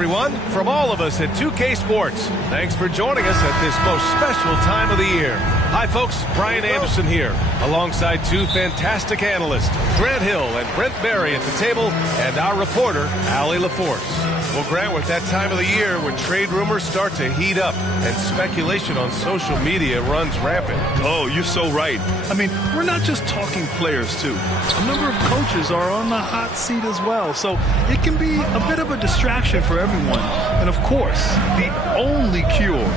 everyone. From all of us at 2K Sports, thanks for joining us at this most special time of the year. Hi, folks. Brian Anderson here, alongside two fantastic analysts, Grant Hill and Brent Barry at the table, and our reporter, Allie LaForce. Well, Grant, we're at that time of the year when trade rumors start to heat up and speculation on social media runs rampant. Oh, you're so right. I mean, we're not just talking players, too. A number of coaches are on the hot seat as well, so it can be a bit of a distraction for everyone. And, of course, the only cure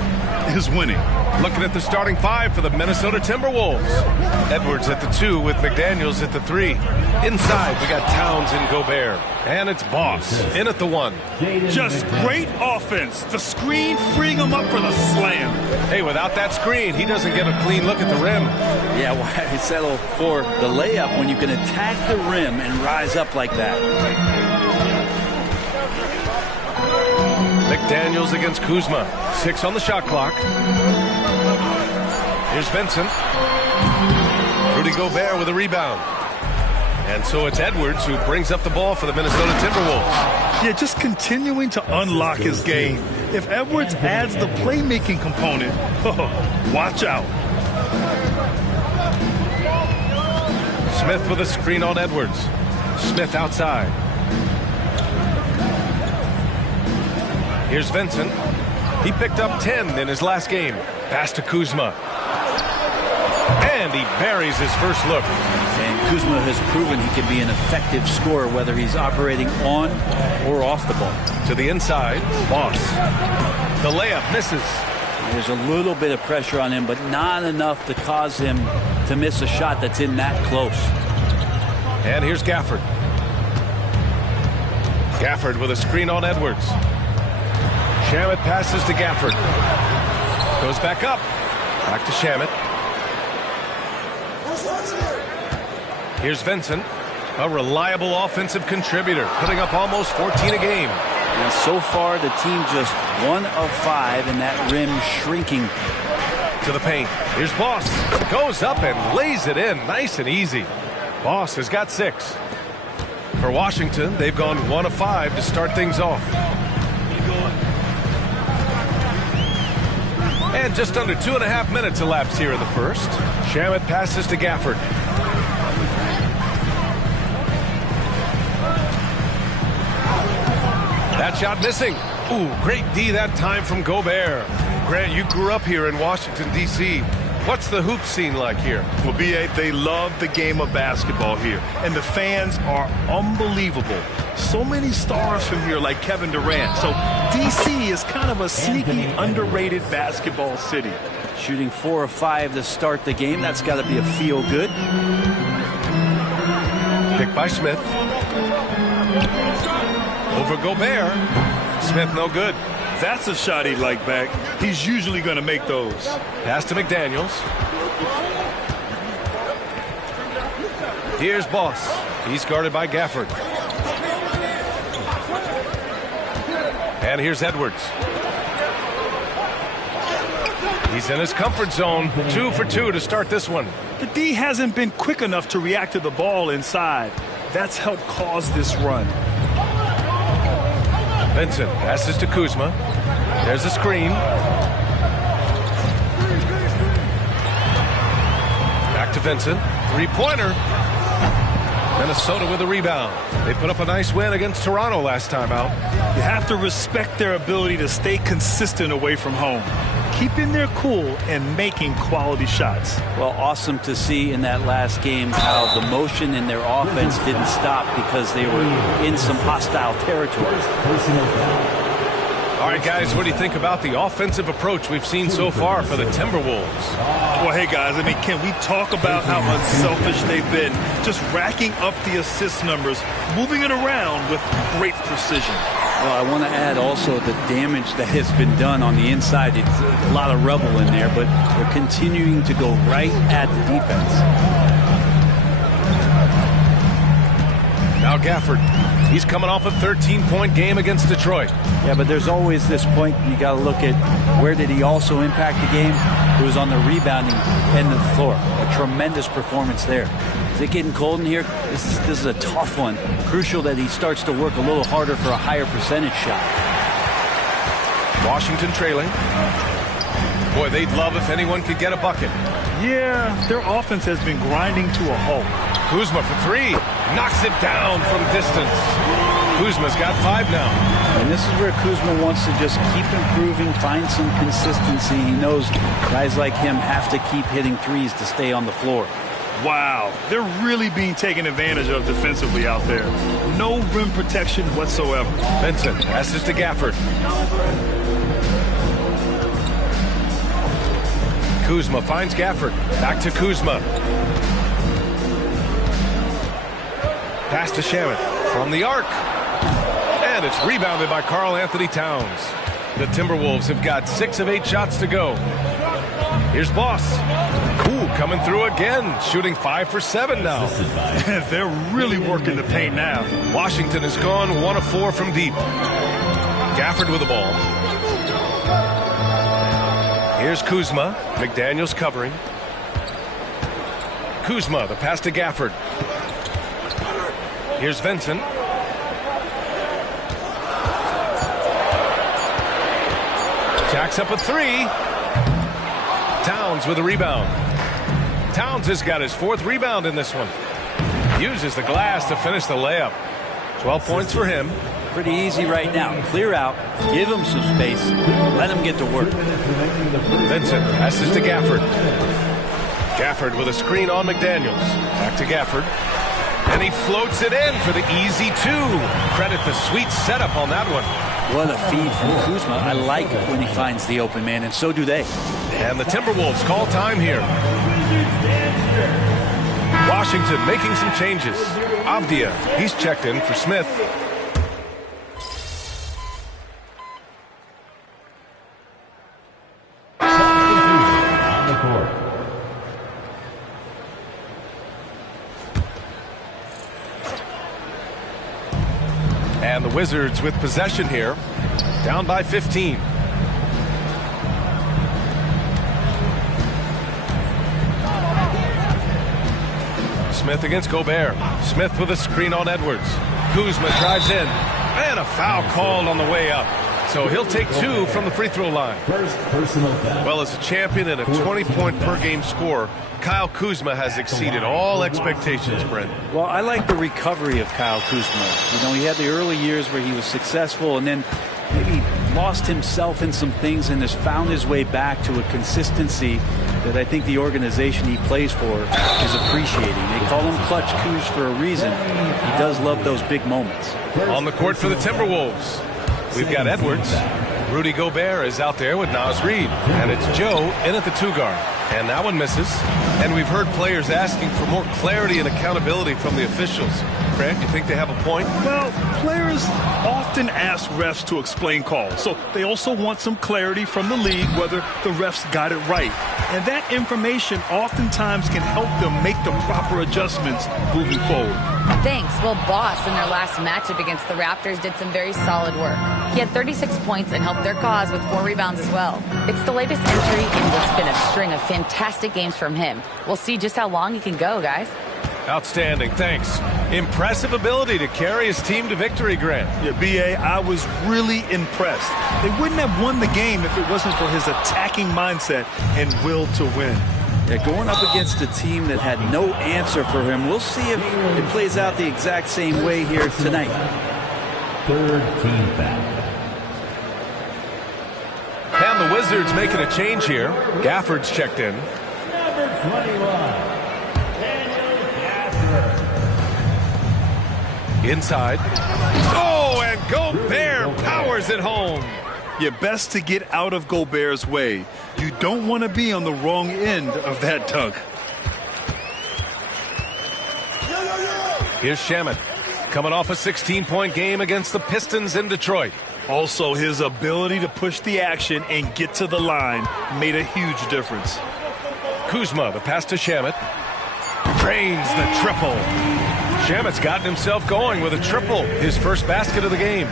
is winning. Looking at the starting five for the Minnesota Timberwolves. Edwards at the 2 with McDaniels at the 3. Inside, we got Towns and Gobert. And it's Boss in at the 1. Just great offense. The screen freeing him up for the slam. Hey, without that screen, he doesn't get a clean look at the rim. Yeah, why settle for the layup when you can attack the rim and rise up like that? McDaniels against Kuzma. 6 on the shot clock. Here's Vincent. Rudy Gobert with a rebound. And so it's Edwards who brings up the ball for the Minnesota Timberwolves. Yeah, just continuing to unlock his game. If Edwards adds the playmaking component, watch out. Smith with a screen on Edwards. Smith outside. Here's Vincent. He picked up 10 in his last game. Pass to Kuzma. And he buries his first look. And Kuzma has proven he can be an effective scorer whether he's operating on or off the ball. To the inside, Boss. The layup misses. There's a little bit of pressure on him, but not enough to cause him to miss a shot that's in that close. And here's Gafford. Gafford with a screen on Edwards. Shamet passes to Gafford. Goes back up. Back to Shamet. Here's Vincent, a reliable offensive contributor, putting up almost 14 a game. And so far, the team just 1 of 5, and that rim shrinking. To the paint. Here's Boss. Goes up and lays it in, nice and easy. Boss has got 6. For Washington, they've gone 1 of 5 to start things off. And just under 2.5 minutes elapsed here in the first. Shamet passes to Gafford. That shot missing. Ooh, great D that time from Gobert. Grant, you grew up here in Washington, D.C. What's the hoop scene like here? Well, B.A., they love the game of basketball here, and the fans are unbelievable. So many stars from here like Kevin Durant. So D.C. is kind of a sneaky, underrated basketball city. Shooting 4 of 5 to start the game. That's got to be a feel-good. Picked by Smith. Over Gobert. Smith no good. That's a shot he'd like back. He's usually going to make those. Pass to McDaniels. Here's Boss. He's guarded by Gafford. And here's Edwards. He's in his comfort zone. 2 for 2 to start this one. The D hasn't been quick enough to react to the ball inside. That's helped cause this run. Vincent passes to Kuzma. There's a screen. Back to Vincent. Three-pointer. Minnesota with a rebound. They put up a nice win against Toronto last time out. You have to respect their ability to stay consistent away from home, keeping their cool and making quality shots. Well, awesome to see in that last game how the motion in their offense didn't stop because they were in some hostile territory. All right, guys, what do you think about the offensive approach we've seen so far for the Timberwolves? Well, hey, guys, I mean, can we talk about how unselfish they've been? Just racking up the assist numbers, moving it around with great precision. Well, I want to add also the damage that has been done on the inside. It's a lot of rubble in there, but they're continuing to go right at the defense. Now Gafford. He's coming off a 13-point game against Detroit. Yeah, but there's always this point you got to look at where did he also impact the game? It was on the rebounding end of the floor. A tremendous performance there. Is it getting cold in here? This is a tough one. Crucial that he starts to work a little harder for a higher percentage shot. Washington trailing. Boy, they'd love if anyone could get a bucket. Yeah, their offense has been grinding to a halt. Kuzma for three. Knocks it down from distance. Kuzma's got 5 now. And this is where Kuzma wants to just keep improving, find some consistency. He knows guys like him have to keep hitting threes to stay on the floor. Wow, they're really being taken advantage of defensively out there. No rim protection whatsoever. Vincent passes to Gafford. Kuzma finds Gafford. Back to Kuzma. Pass to Shamet from the arc. And it's rebounded by Karl-Anthony Towns. The Timberwolves have got 6 of 8 shots to go. Here's Boss. Ooh, coming through again. Shooting 5 for 7 now. They're really working the paint now. Washington has gone 1 of 4 from deep. Gafford with the ball. Here's Kuzma. McDaniels covering. Kuzma, the pass to Gafford. Here's Vincent. Jacks up a 3. Towns with a rebound. Towns has got his 4th rebound in this one. Uses the glass to finish the layup. 12 points for him. Pretty easy right now. Clear out, give him some space, let him get to work. Vincent passes to Gafford. Gafford with a screen on McDaniels. Back to Gafford. And he floats it in for the easy 2. Credit the sweet setup on that one. What a feed from Kuzma. I like it when he finds the open man, and so do they. And the Timberwolves call time here. Washington making some changes. Avdia, he's checked in for Smith. On the court. And the Wizards with possession here. Down by 15. Smith against Gobert. Smith with a screen on Edwards. Kuzma drives in. And a foul called on the way up. So he'll take 2 from the free throw line. First personal foul. Well, as a champion and a 20-point per game scorer, Kyle Kuzma has exceeded all expectations, Brent. Well, I like the recovery of Kyle Kuzma. You know, he had the early years where he was successful and then maybe lost himself in some things and has found his way back to a consistency that I think the organization he plays for is appreciating. They call him Clutch Kuz for a reason. He does love those big moments. On the court for the Timberwolves, we've got Edwards. Rudy Gobert is out there with Naz Reid. And it's Joe in at the 2 guard. And that one misses. And we've heard players asking for more clarity and accountability from the officials. Grant, you think they have a point? Well, players often ask refs to explain calls, so they also want some clarity from the league whether the refs got it right. And that information oftentimes can help them make the proper adjustments moving forward. Thanks. Well, Boss in their last matchup against the Raptors did some very solid work. He had 36 points and helped their cause with 4 rebounds as well. It's the latest entry in what's been a string of fantastic games from him. We'll see just how long he can go, guys. Outstanding, thanks. Impressive ability to carry his team to victory, Grant. Yeah, B.A., I was really impressed. They wouldn't have won the game if it wasn't for his attacking mindset and will to win. Yeah, going up against a team that had no answer for him. We'll see if it plays out the exact same way here tonight. Third team foul. And the Wizards making a change here. Gafford's checked in. Number 21. Inside. Oh, and Gobert powers it home. You're best to get out of Gobert's way. You don't want to be on the wrong end of that dunk. Here's Shamet, coming off a 16-point game against the Pistons in Detroit. Also, his ability to push the action and get to the line made a huge difference. Kuzma, the pass to Shamet. Drains the triple. Shamet's gotten himself going with a triple, his first basket of the game.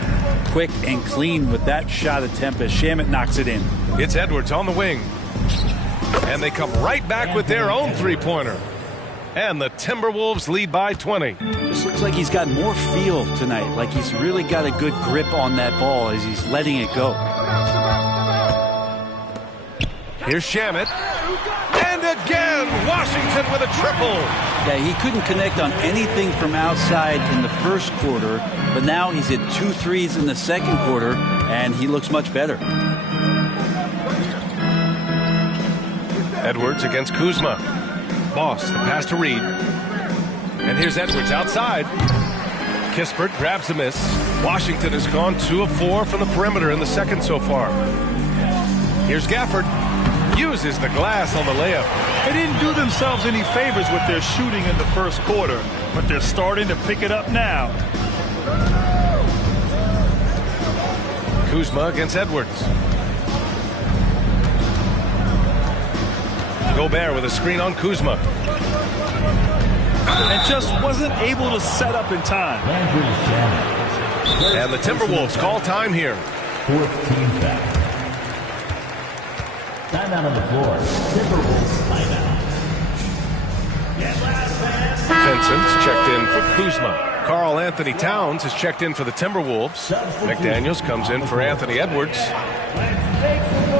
Quick and clean with that shot attempt as Shamet knocks it in. It's Edwards on the wing. And they come right back with their own three-pointer. And the Timberwolves lead by 20. This looks like he's got more feel tonight, like he's really got a good grip on that ball as he's letting it go. Here's Shamet. And again, Washington with a triple. Yeah, he couldn't connect on anything from outside in the first quarter, but now he's hit 2 threes in the second quarter, and he looks much better. Edwards against Kuzma. Boss, the pass to Reed. And here's Edwards outside. Kispert grabs a miss. Washington has gone 2 of 4 from the perimeter in the second so far. Here's Gafford. Uses the glass on the layup. They didn't do themselves any favors with their shooting in the first quarter, but they're starting to pick it up now. Kuzma against Edwards. Gobert with a screen on Kuzma. And just wasn't able to set up in time. Landry Shamet. And the Timberwolves call time here. 4th team foul. Timeout on the floor. Timberwolves timeout. Vincent's checked in for Kuzma. Karl Anthony Towns has checked in for the Timberwolves. McDaniels comes in for Anthony Edwards.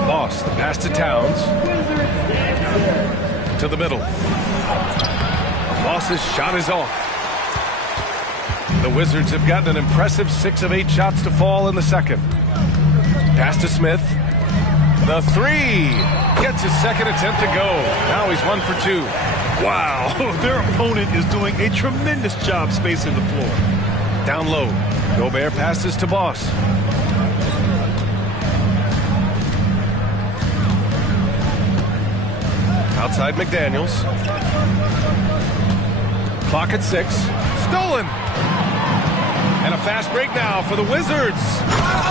Boss, the pass to Towns. To the middle. Boss's shot is off. The Wizards have gotten an impressive 6 of 8 shots to fall in the second. Pass to Smith. The 3 gets his second attempt to go. Now he's 1 for 2. Wow, their opponent is doing a tremendous job spacing the floor. Down low. Gobert passes to Boss. Outside McDaniels. Clock at 6. Stolen. And a fast break now for the Wizards.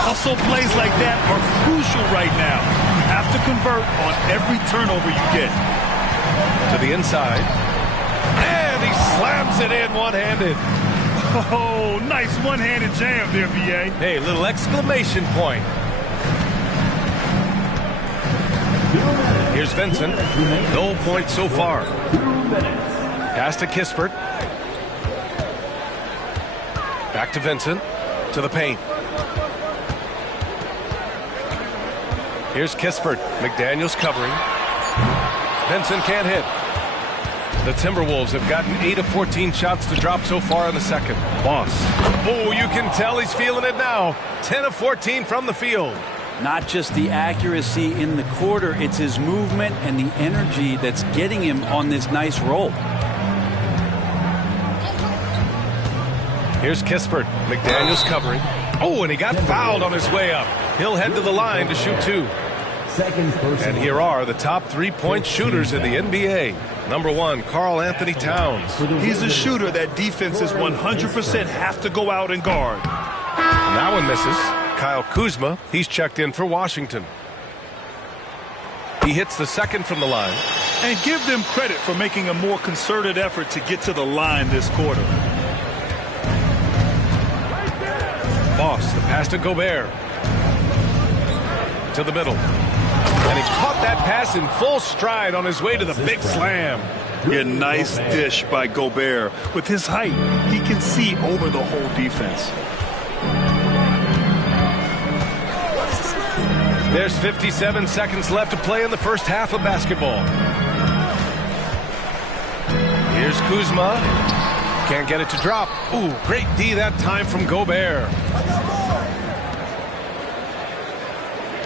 Hustle plays like that are crucial right now. You have to convert on every turnover you get. To the inside. And he slams it in one-handed. Oh, nice one-handed jam there, B.A. Hey, little exclamation point. Here's Vincent. No points so far. Pass to Kispert. Back to Vincent. To the paint. Here's Kispert. McDaniels covering. Vincent can't hit. The Timberwolves have gotten 8 of 14 shots to drop so far in the second. Boss. Oh, you can tell he's feeling it now. 10 of 14 from the field. Not just the accuracy in the quarter, it's his movement and the energy that's getting him on this nice roll. Here's Kispert. McDaniels covering. Oh, and he got fouled on his way up. He'll head to the line to shoot 2. And here are the top 3-point shooters in the NBA. Number 1, Karl Anthony Towns. He's a shooter that defenses 100% have to go out and guard. That one misses. Kyle Kuzma, he's checked in for Washington. He hits the second from the line. And give them credit for making a more concerted effort to get to the line this quarter. Boss, the pass to Gobert. To the middle. And he caught that pass in full stride on his way to the big slam. A nice dish by Gobert. With his height, he can see over the whole defense. There's 57 seconds left to play in the first half of basketball. Here's Kuzma. Can't get it to drop. Ooh, great D that time from Gobert.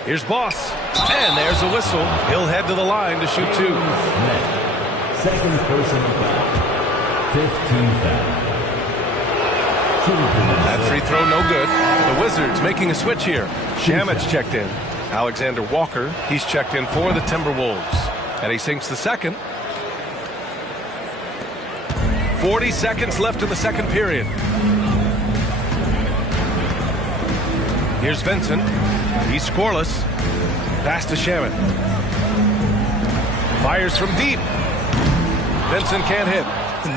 Here's Boss. And there's a whistle. He'll head to the line to shoot 2. Second personal foul. 15 foul. That free throw no good. The Wizards making a switch here. Shamet's checked in. Alexander Walker, he's checked in for the Timberwolves. And he sinks the second. 40 seconds left in the second period. Here's Vincent. He's scoreless. Pass to Shamet. Fires from deep. Vincent can't hit.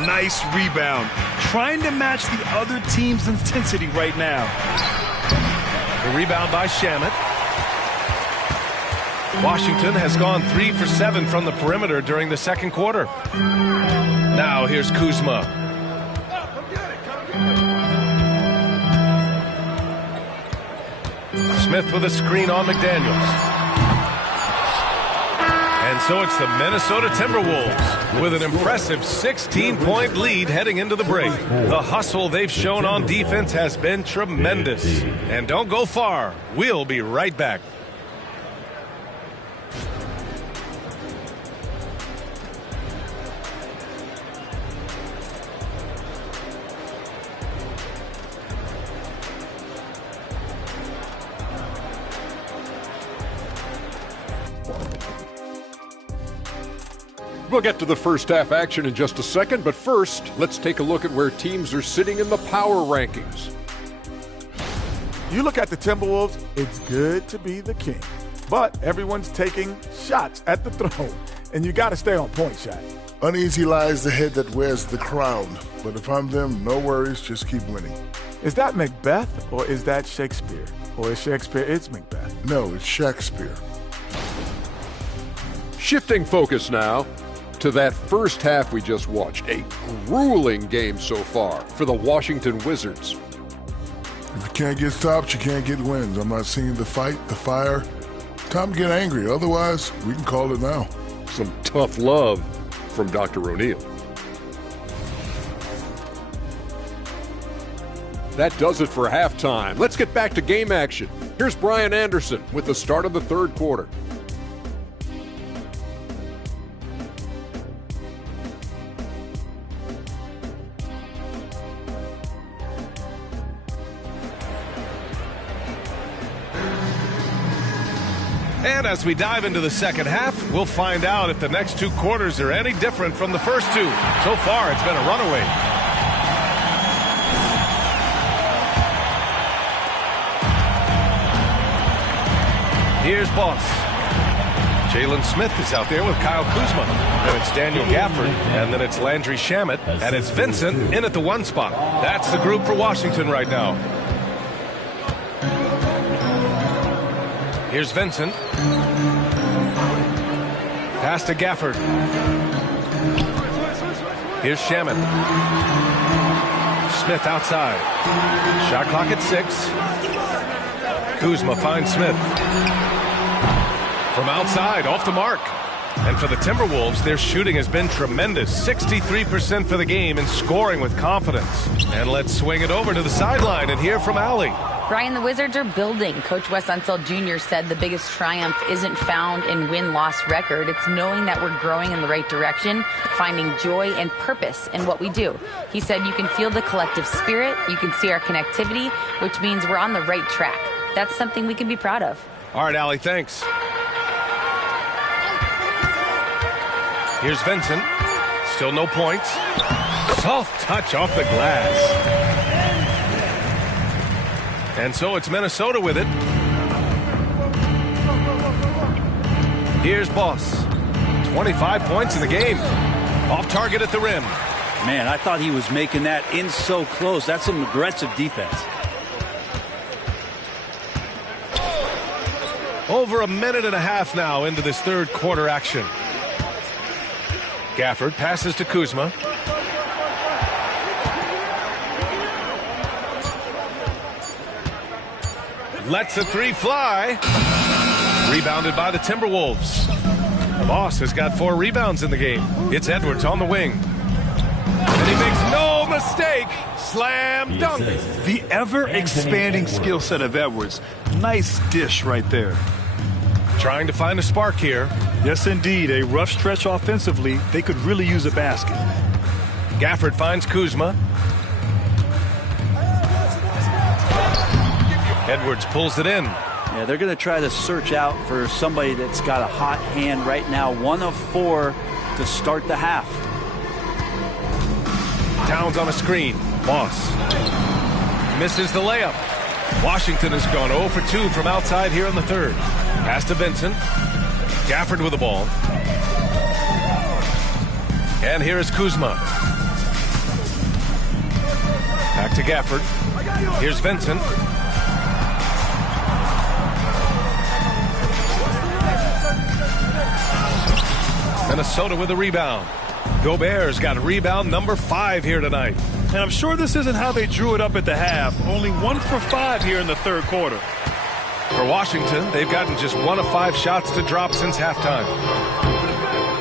Nice rebound. Trying to match the other team's intensity right now. The rebound by Shamet. Washington has gone 3 for 7 from the perimeter during the second quarter. Now here's Kuzma. Smith with a screen on McDaniels. And so it's the Minnesota Timberwolves with an impressive 16-point lead heading into the break. The hustle they've shown on defense has been tremendous. And don't go far. We'll be right back. We'll get to the first half action in just a second, but first, let's take a look at where teams are sitting in the power rankings. You look at the Timberwolves, it's good to be the king. But everyone's taking shots at the throne, and you got to stay on point, Shaq. Uneasy lies the head that wears the crown. But if I'm them, no worries, just keep winning. Is that Macbeth, or is that Shakespeare? Or is Shakespeare, it's Macbeth? No, it's Shakespeare. Shifting focus now to that first half we just watched. A grueling game so far for the Washington Wizards. If you can't get stops, you can't get wins. I'm not seeing the fight, the fire. Time to get angry. Otherwise, we can call it now. Some tough love from Dr. O'Neal. That does it for halftime. Let's get back to game action. Here's Brian Anderson with the start of the third quarter. And as we dive into the second half, we'll find out if the next two quarters are any different from the first two. So far, it's been a runaway. Here's Boss. Jalen Smith is out there with Kyle Kuzma. Then it's Daniel Gafford, and then it's Landry Shamet, and it's Vincent in at the one spot. That's the group for Washington right now. Here's Vincent. Pass to Gafford. Here's Shamet. Smith outside. Shot clock at 6. Kuzma finds Smith. From outside, off the mark. And for the Timberwolves, their shooting has been tremendous. 63% for the game and scoring with confidence. And let's swing it over to the sideline and hear from Allie. Brian, the Wizards are building. Coach Wes Unseld Jr. said the biggest triumph isn't found in win-loss record. It's knowing that we're growing in the right direction, finding joy and purpose in what we do. He said you can feel the collective spirit, you can see our connectivity, which means we're on the right track. That's something we can be proud of. All right, Allie, thanks. Here's Vincent. Still no points. Soft touch off the glass. And so it's Minnesota with it. Here's Boss. 25 points in the game. Off target at the rim. Man, I thought he was making that in so close. That's some aggressive defense. Over a minute and a half now into this third quarter action. Gafford passes to Kuzma. Lets the three fly. Rebounded by the Timberwolves. Boss has got 4 rebounds in the game. It's Edwards on the wing. And he makes no mistake. Slam dunk. The ever-expanding skill set of Edwards. Nice dish right there. Trying to find a spark here. Yes, indeed. A rough stretch offensively. They could really use a basket. Gafford finds Kuzma. Edwards pulls it in. Yeah, they're going to try to search out for somebody that's got a hot hand right now. 1 of 4 to start the half. Towns on a screen. Boss misses the layup. Washington has gone 0 for 2 from outside here in the third. Pass to Vincent. Gafford with the ball. And here is Kuzma. Back to Gafford. Here's Vincent. Minnesota with a rebound. Gobert's got rebound number 5 here tonight. And I'm sure this isn't how they drew it up at the half. Only 1 for 5 here in the third quarter. For Washington, they've gotten just 1 of 5 shots to drop since halftime.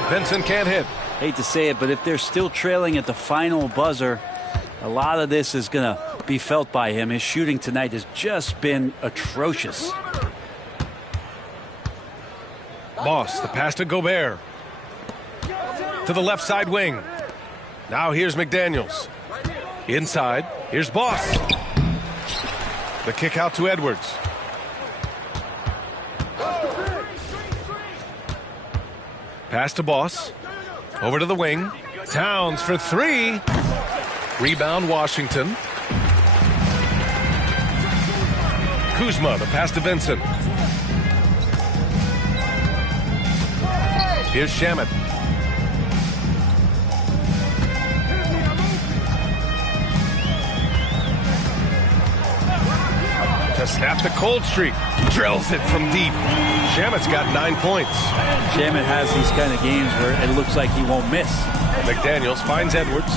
Vincent can't hit. Hate to say it, but if they're still trailing at the final buzzer, a lot of this is going to be felt by him. His shooting tonight has just been atrocious. Boss, the pass to Gobert. To the left side wing. Now here's McDaniels. Inside, here's Boss. The kick out to Edwards. Pass to Boss. Over to the wing. Towns for three. Rebound Washington. Kuzma, the pass to Vincent. Here's Shamet. To snap the cold streak. Drills it from deep. Shamet's got 9 points. Shamet has these kind of games where it looks like he won't miss. McDaniels finds Edwards.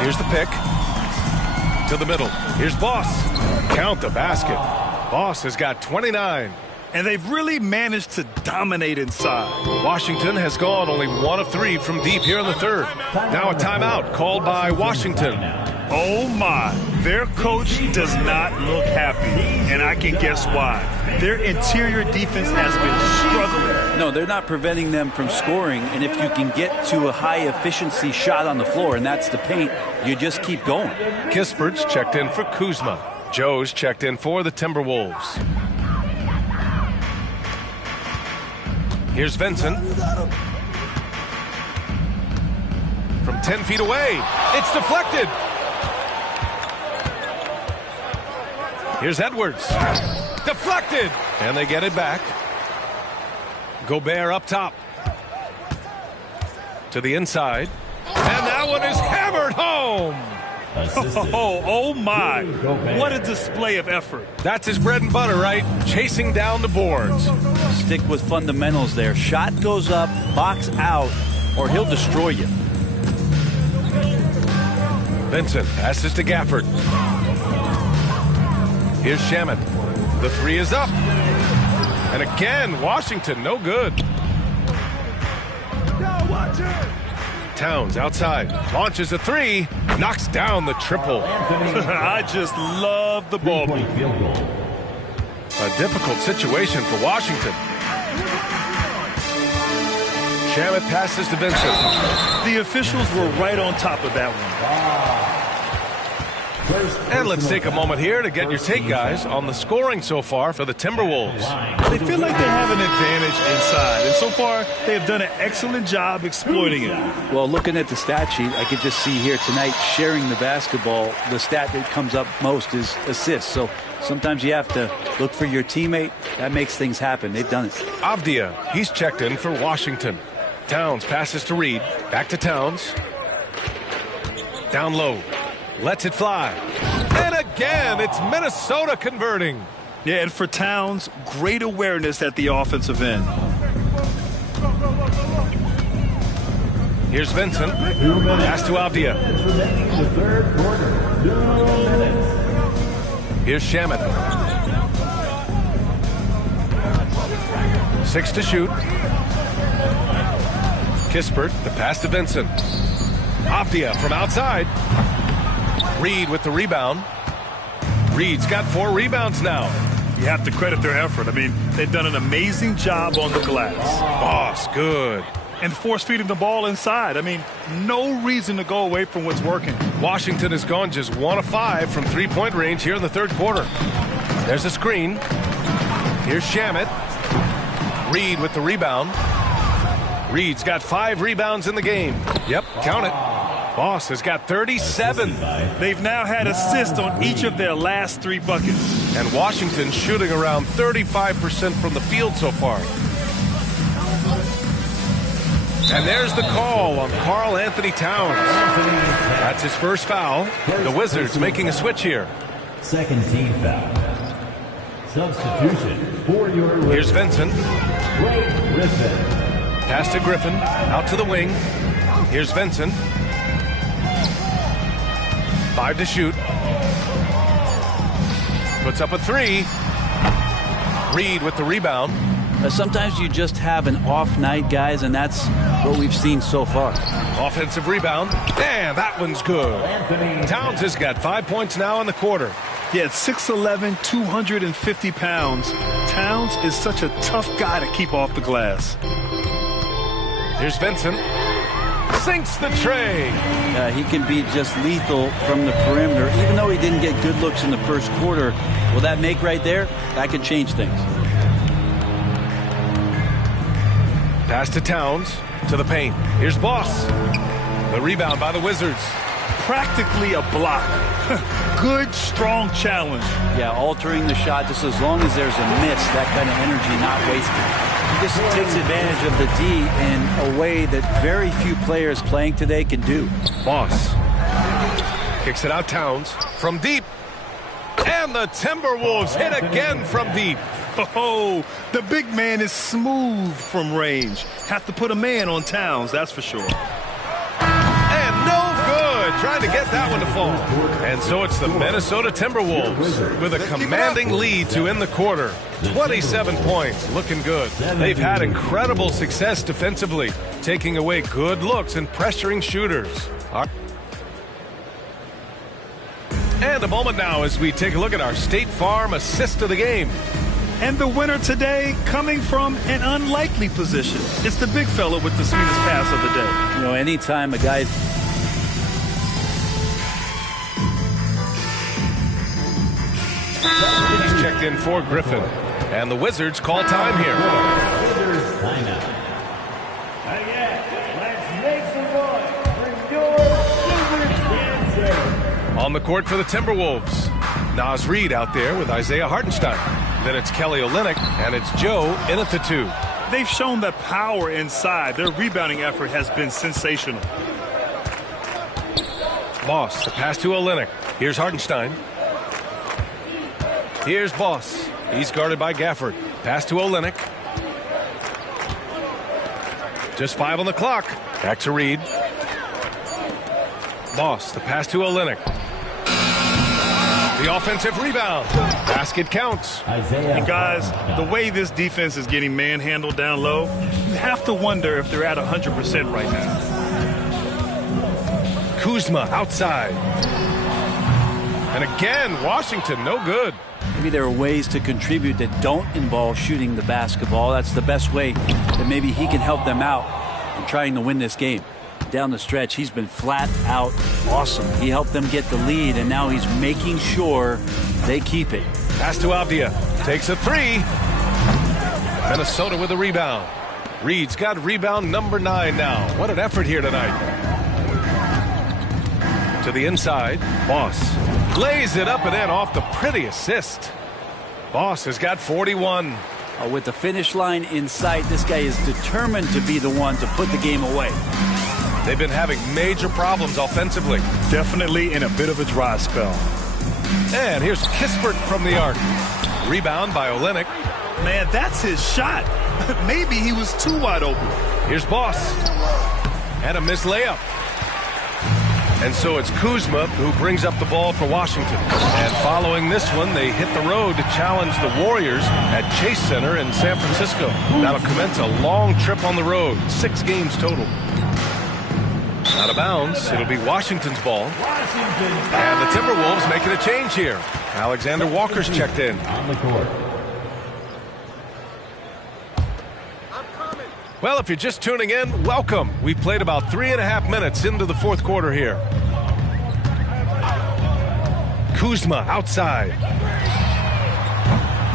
Here's the pick. To the middle. Here's Boss. Count the basket. Boss has got 29. And they've really managed to dominate inside. Washington has gone only 1 of 3 from deep here in the third. Now a timeout called by Washington. Oh my, their coach does not look happy, and I can guess why. Their interior defense has been struggling. No, they're not preventing them from scoring, and if you can get to a high-efficiency shot on the floor, and that's the paint, you just keep going. Kispert's checked in for Kuzma. Joe's checked in for the Timberwolves. Here's Vincent. From 10 feet away. It's deflected. Here's Edwards. Deflected. And they get it back. Gobert up top. To the inside. And that one is hammered home. Oh my. What a display of effort. That's his bread and butter, right? Chasing down the boards. Stick with fundamentals there. Shot goes up, box out, or he'll destroy you. Vincent passes to Gafford. Here's Shamet. The three is up. And again, Washington, no good. Towns outside. Launches a three. Knocks down the triple. I just love the ball. A difficult situation for Washington. Shamet passes to Vincent. The officials were right on top of that one. And let's take a moment here to get your take, guys, on the scoring so far for the Timberwolves. They feel like they have an advantage inside, and so far they have done an excellent job exploiting it. Well, looking at the stat sheet, I could just see here tonight sharing the basketball. The stat that comes up most is assists. So sometimes you have to look for your teammate. That makes things happen. They've done it. Avdia, he's checked in for Washington. Towns passes to Reed. Back to Towns. Down low. Lets it fly. And again, it's Minnesota converting. Yeah, and for Towns, great awareness at the offensive end. Here's Vincent. Pass to Avdia. Here's Shamet. 6 to shoot. Kispert, the pass to Vincent. Avdia from outside. Reed with the rebound. Reed's got 4 rebounds now. You have to credit their effort. I mean, they've done an amazing job on the glass. Boss, good. And force-feeding the ball inside. I mean, no reason to go away from what's working. Washington has gone just 1 of 5 from three-point range here in the third quarter. There's a screen. Here's Shamet. Reed with the rebound. Reed's got 5 rebounds in the game. Yep, count it. Boss has got 37. They've now had assists on each of their last 3 buckets. And Washington shooting around 35% from the field so far. And there's the call on Karl Anthony Towns. That's his first foul. The Wizards making a switch here. Second team foul. Substitution for your Here's Vincent. Griffin. Pass to Griffin. Out to the wing. Here's Vincent. 5 to shoot. Puts up a 3. Reed with the rebound. Sometimes you just have an off night, guys, and that's what we've seen so far. Offensive rebound, and that one's good. Towns has got 5 points now in the quarter. Yeah, 6'11", 250 pounds. Towns is such a tough guy to keep off the glass. Here's Vincent. Sinks the tray. He can be just lethal from the perimeter. Even though he didn't get good looks in the first quarter, will that make right there? That could change things. Pass to Towns, to the paint. Here's Boss. The rebound by the Wizards. Practically a block. Good, strong challenge. Yeah, altering the shot just as long as there's a miss, that kind of energy not wasted. He just takes advantage of the D in a way that very few players playing today can do. Boss kicks it out. Towns from deep. And the Timberwolves hit again from deep. Oh, the big man is smooth from range. Have to put a man on Towns, that's for sure. And no good. Trying to get that one to fall. And so it's the Minnesota Timberwolves with a commanding lead to end the quarter. 27 points. Looking good. They've had incredible success defensively, taking away good looks and pressuring shooters. And a moment now as we take a look at our State Farm assist of the game. And the winner today coming from an unlikely position. It's the big fella with the sweetest pass of the day. You know, anytime a guy's... He's checked in for Griffin. And the Wizards call time here. Wizards timeout. Again, let's make some noise for your Wizards dancing. On the court for the Timberwolves. Naz Reid out there with Isaiah Hartenstein. Then it's Kelly Olynyk, and it's Joe in at the 2. They've shown that power inside. Their rebounding effort has been sensational. Boss, the pass to Olynyk. Here's Hartenstein. Here's Boss. He's guarded by Gafford. Pass to Olynyk. Just 5 on the clock. Back to Reid. Boss, the pass to Olynyk. The offensive rebound. Basket counts. And guys, the way this defense is getting manhandled down low, you have to wonder if they're at 100% right now. Kuzma outside. And again, Washington, no good. Maybe there are ways to contribute that don't involve shooting the basketball. That's the best way that maybe he can help them out in trying to win this game. Down the stretch, he's been flat out awesome. He helped them get the lead, and now he's making sure they keep it. Pass to Avdia. Takes a 3. Minnesota with a rebound. Reed's got rebound number 9 now. What an effort here tonight. To the inside. Boss lays it up and in off the pretty assist. Boss has got 41. With the finish line in sight, this guy is determined to be the one to put the game away. They've been having major problems offensively. Definitely in a bit of a dry spell. And here's Kispert from the arc. Rebound by Olynyk. Man, that's his shot. Maybe he was too wide open. Here's Boss. And a missed layup. And so it's Kuzma who brings up the ball for Washington. And following this one, they hit the road to challenge the Warriors at Chase Center in San Francisco. That'll commence a long trip on the road. 6 games total. Out of bounds. It'll be Washington's ball. And the Timberwolves making a change here. Alexander Walker's checked in. On the court. Well, if you're just tuning in, welcome. We've played about 3.5 minutes into the fourth quarter here. Kuzma outside.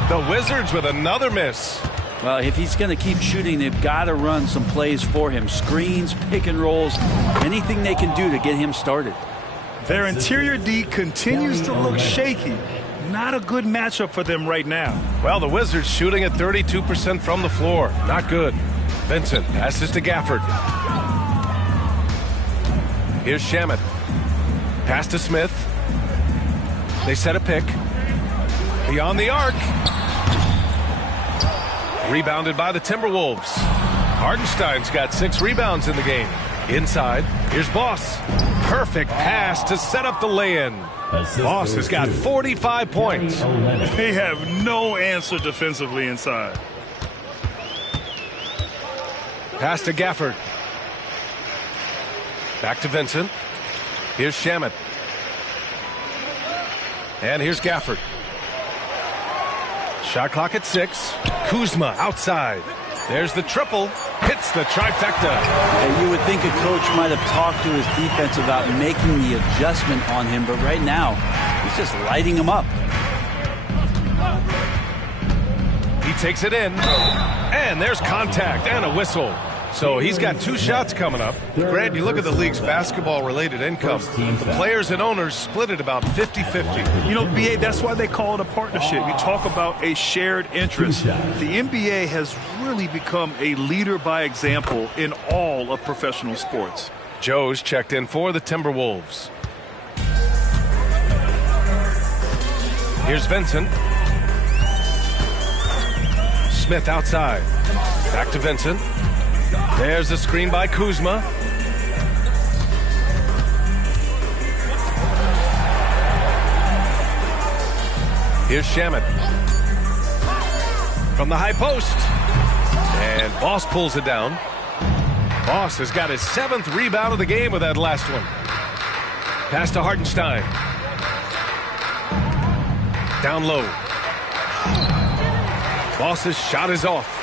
The Wizards with another miss. Well, if he's going to keep shooting, they've got to run some plays for him. Screens, pick and rolls, anything they can do to get him started. Their interior D continues to look shaky. Not a good matchup for them right now. Well, the Wizards shooting at 32% from the floor. Not good. Vincent passes to Gafford. Here's Shamet. Pass to Smith. They set a pick. Beyond the arc. Rebounded by the Timberwolves. Hartenstein's got 6 rebounds in the game. Inside, here's Boss. Perfect pass to set up the lay-in. Boss has got 45 points. They have no answer defensively inside. Pass to Gafford. Back to Vincent. Here's Shamet. And here's Gafford. Shot clock at 6. Kuzma outside. There's the triple. Hits the trifecta. And you would think a coach might have talked to his defense about making the adjustment on him, but right now, he's just lighting him up. He takes it in. And there's contact and a whistle. So he's got 2 shots coming up. Grant, you look at the league's basketball-related income. The players and owners split it about 50-50. You know, BA, that's why they call it a partnership. You talk about a shared interest. The NBA has really become a leader by example in all of professional sports. Joe's checked in for the Timberwolves. Here's Vincent. Smith outside. Back to Vincent. There's the screen by Kuzma. Here's Shamet. From the high post. And Boss pulls it down. Boss has got his 7th rebound of the game with that last one. Pass to Hartenstein. Down low. Boss's shot is off.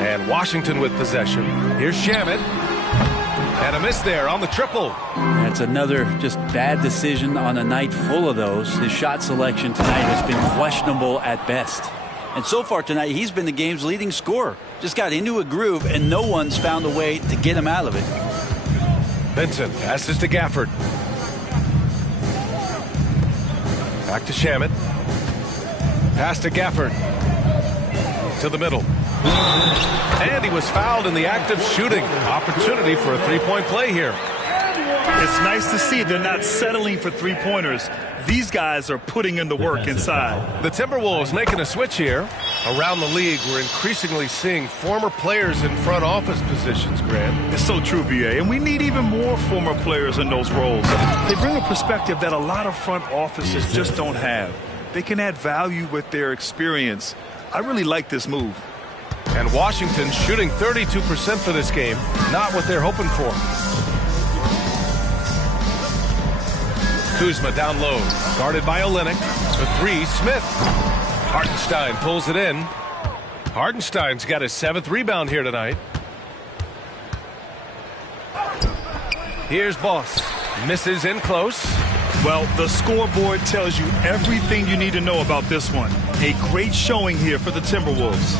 And Washington with possession. Here's Shamet. And a miss there on the triple. That's another just bad decision on a night full of those. His shot selection tonight has been questionable at best. And so far tonight, he's been the game's leading scorer. Just got into a groove, and no one's found a way to get him out of it. Vincent passes to Gafford. Back to Shamet. Pass to Gafford. To the middle. And he was fouled in the act of shooting. Opportunity for a 3-point play here. It's nice to see they're not settling for 3-pointers. These guys are putting in the work inside. The Timberwolves making a switch here. Around the league, we're increasingly seeing former players in front office positions, Grant. It's so true, BA, and we need even more former players in those roles. They bring a perspective that a lot of front offices just don't have. They can add value with their experience. I really like this move. And Washington shooting 32% for this game. Not what they're hoping for. Kuzma down low. Guarded by Olynyk. For 3, Smith. Hartenstein pulls it in. Hartenstein's got his 7th rebound here tonight. Here's Boss. Misses in close. Well, the scoreboard tells you everything you need to know about this one. A great showing here for the Timberwolves.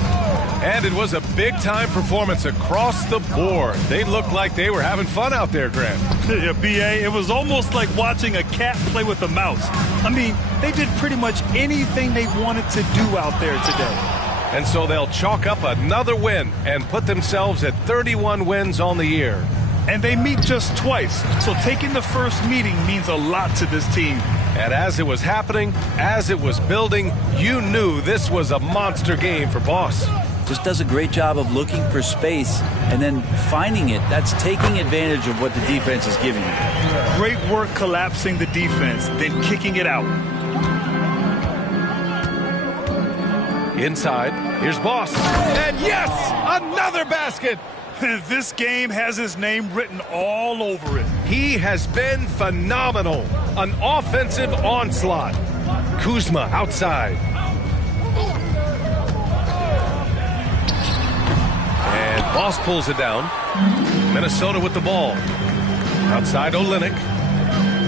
And it was a big-time performance across the board. They looked like they were having fun out there, Grant. Yeah, BA, it was almost like watching a cat play with a mouse. I mean, they did pretty much anything they wanted to do out there today. And so they'll chalk up another win and put themselves at 31 wins on the year. And they meet just twice, so taking the first meeting means a lot to this team. And as it was happening, as it was building, you knew this was a monster game for Boss. Just does a great job of looking for space and then finding it. That's taking advantage of what the defense is giving you. Great work collapsing the defense, then kicking it out. Inside, here's Boss. And yes, another basket. This game has his name written all over it. He has been phenomenal. An offensive onslaught. Kuzma outside. And Boss pulls it down. Minnesota with the ball. Outside Olynyk.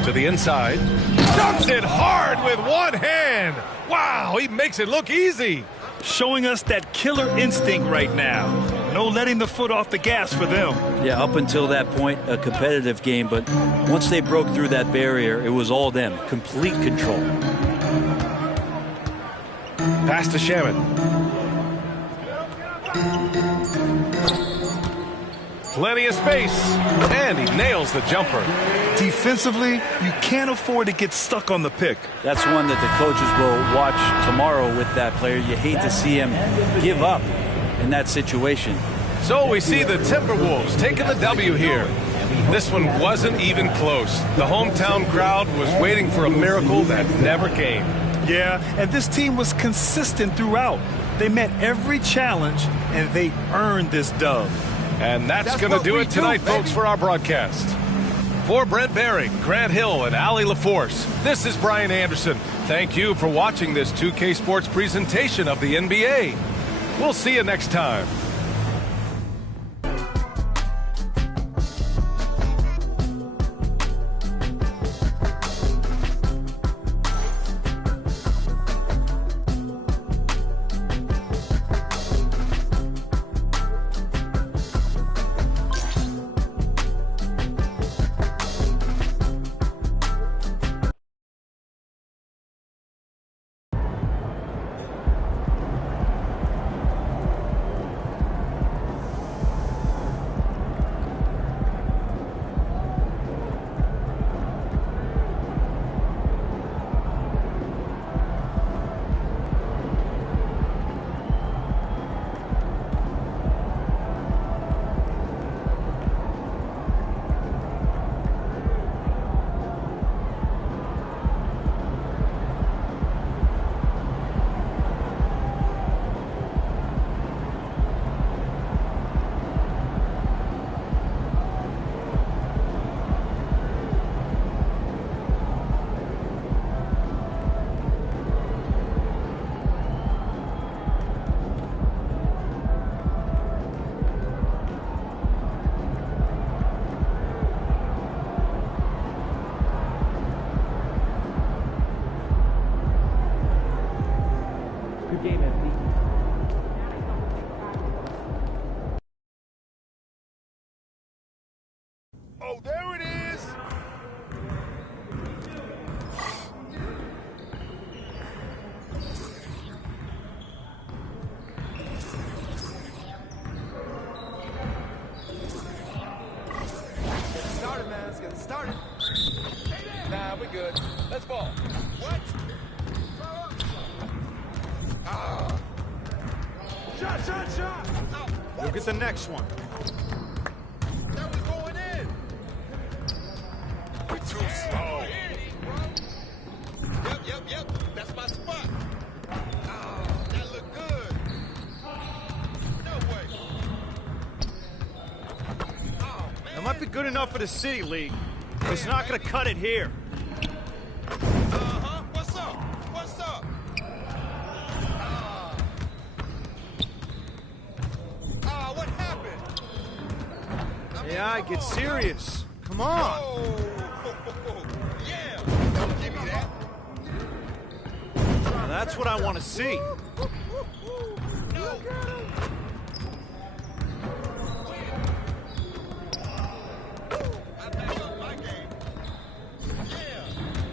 To the inside. Dunks it hard with one hand. Wow, he makes it look easy. Showing us that killer instinct right now. No letting the foot off the gas for them. Yeah, up until that point, a competitive game, but once they broke through that barrier, it was all them. Complete control. Pass to Shamet. Plenty of space. And he nails the jumper. Defensively, you can't afford to get stuck on the pick. That's one that the coaches will watch tomorrow with that player. You hate to see him give up in that situation. So we see the Timberwolves taking the W here. This one wasn't even close. The hometown crowd was waiting for a miracle that never came. Yeah, and this team was consistent throughout. They met every challenge, and they earned this dub. And that's going to do it tonight, folks, for our broadcast. For Brent Barry, Grant Hill, and Allie LaForce, this is Brian Anderson. Thank you for watching this 2K Sports presentation of the NBA. We'll see you next time. Oh, there it is! Getting started, man. It's getting started. Nah, we're good. Let's ball. What? Shot! Look at the next one. That was going in. We're too slow. Yep. That's my spot. Oh, that looked good. No way. Oh, man. That might be good enough for the City League. It's not going to cut it here. Uh-huh. What's up? What happened? Yeah, get serious. Come on. Yeah. Don't give me that. Now that's what I want to see. No.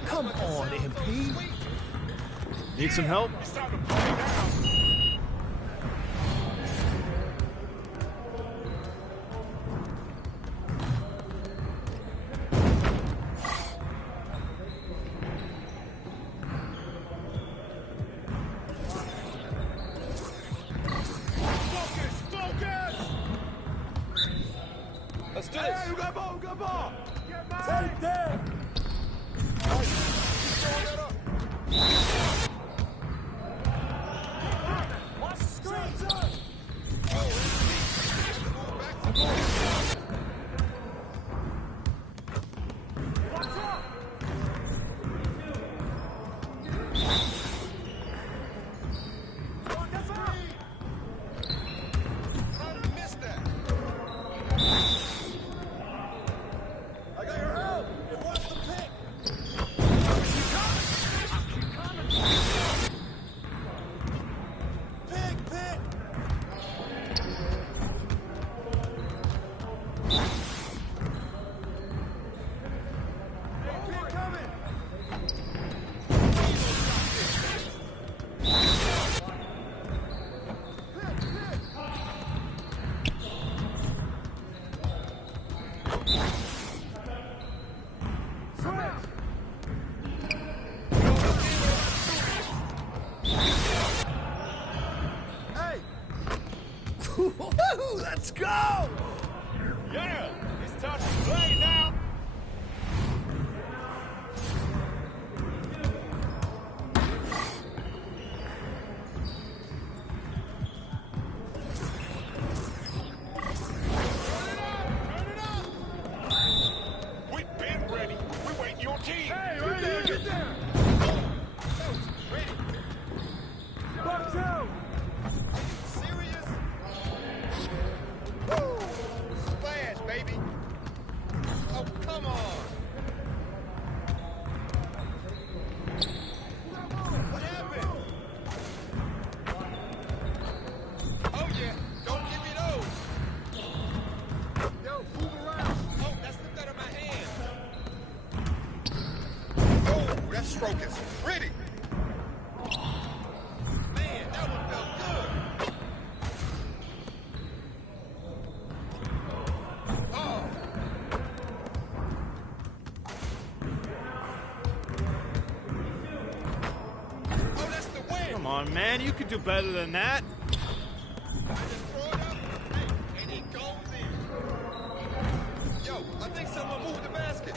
Come on, MP. Need some help? Let's do this. Hey, you got ball. Take that. Watch the screen. Watch out. Let's go! Yeah, it's time to play now. Stroke is pretty. Man, that one felt good. Oh. Oh, that's the win. Come on, man. You could do better than that. I just throw it up. Hey, and he goes in. Yo, I think someone moved the basket.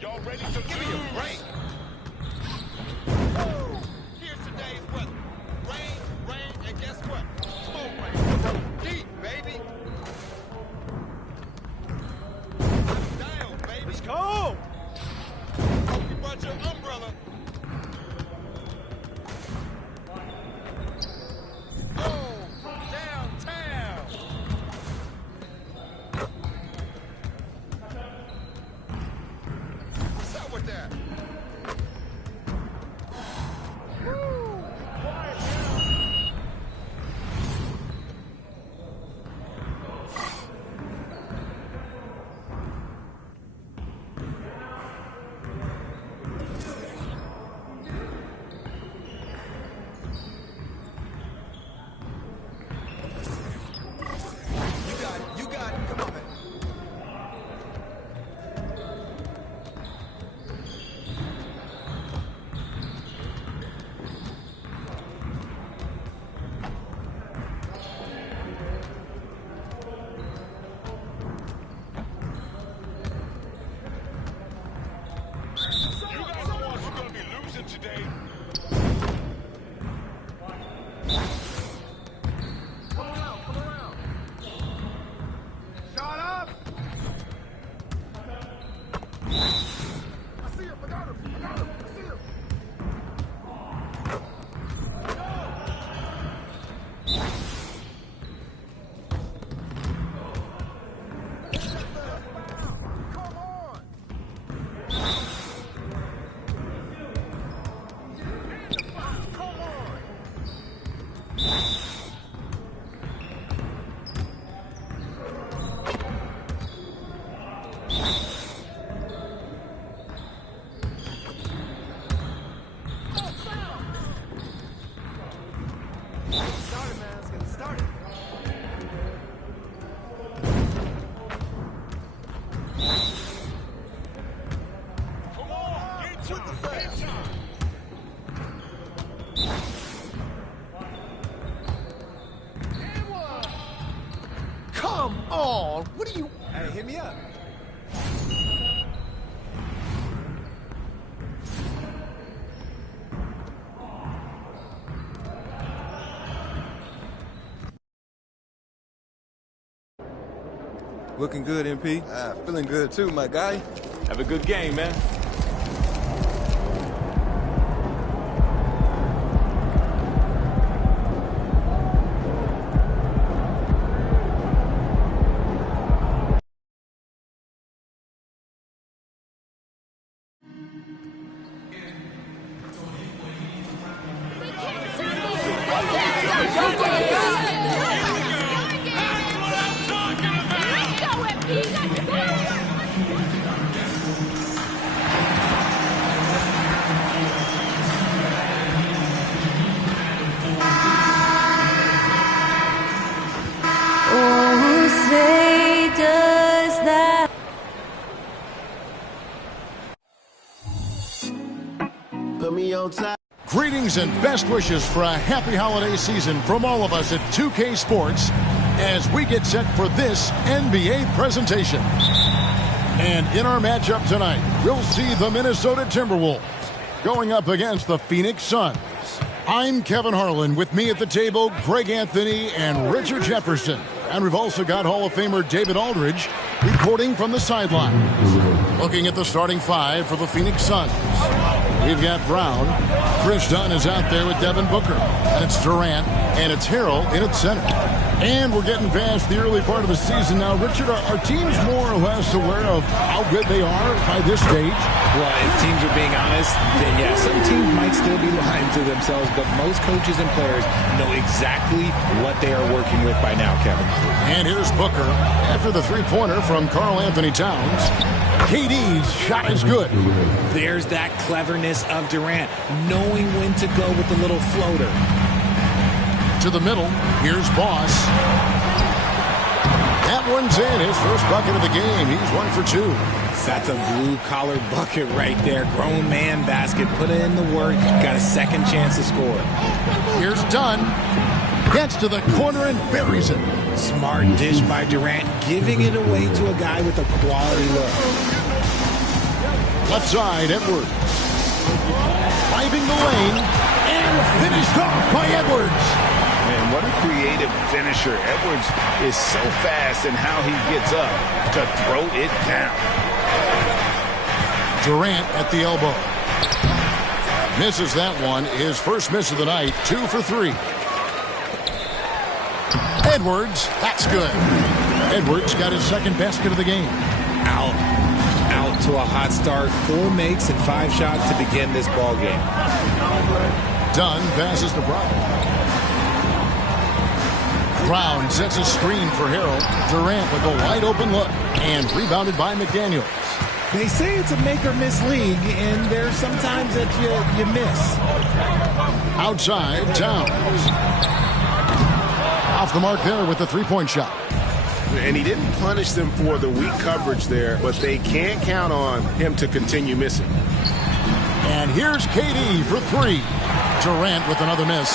Y'all ready to give me a break? Woo! Here's today's weather. Rain, and guess what? Smoke rain. Deep, baby. Down, baby. Let's go. Hope you brought your umbrella. Oh, downtown. What's up with that? You got it. Come on, man. You guys are the ones who are going to be losing today. Come around. Shut up! I see him. I got him. I see him. Come on! Come on! Started, man. Let's get started. Come on, get to the fence. Come on! What are you? Hey, hit me up. Looking good, MP. Feeling good too, my guy. Have a good game, man. Greetings and best wishes for a happy holiday season from all of us at 2K Sports as we get set for this NBA presentation. And in our matchup tonight, we'll see the Minnesota Timberwolves going up against the Phoenix Suns. I'm Kevin Harlan. With me at the table, Greg Anthony and Richard Jefferson. And we've also got Hall of Famer David Aldridge reporting from the sidelines. Looking at the starting five for the Phoenix Suns. We've got Brown. Chris Dunn is out there with Devin Booker. And it's Durant. And it's Harrell in at center. And we're getting past the early part of the season now. Richard, are teams more or less aware of how good they are by this stage? Well, if teams are being honest, then yeah, some teams might still be lying to themselves, but most coaches and players know exactly what they are working with by now, Kevin. And here's Booker after the three-pointer from Karl Anthony Towns. KD's shot is good. There's that cleverness of Durant, knowing when to go with the little floater. To the middle, here's Boss. That one's in, his first bucket of the game. He's 1 for 2. That's a blue-collar bucket right there. Grown man basket. Put in the work. Got a second chance to score. Here's Dunn. Gets to the corner and buries it. Smart dish by Durant, giving it away to a guy with a quality look. Left side, Edwards. Driving the lane and finished off by Edwards. Man, what a creative finisher. Edwards is so fast in how he gets up to throw it down. Durant at the elbow. Misses that one. His first miss of the night. 2 for 3. Edwards, that's good. Edwards got his second basket of the game. Out to a hot start. 4 makes and 5 shots to begin this ball game. Dunn passes to Brown. Brown sets a screen for Harrell. Durant with a wide open look and rebounded by McDaniels. They say it's a make or miss league, and there's sometimes that you miss. Outside, Towns. Off the mark there with the three-point shot. And he didn't punish them for the weak coverage there, but they can't count on him to continue missing. And here's KD for 3. Durant with another miss.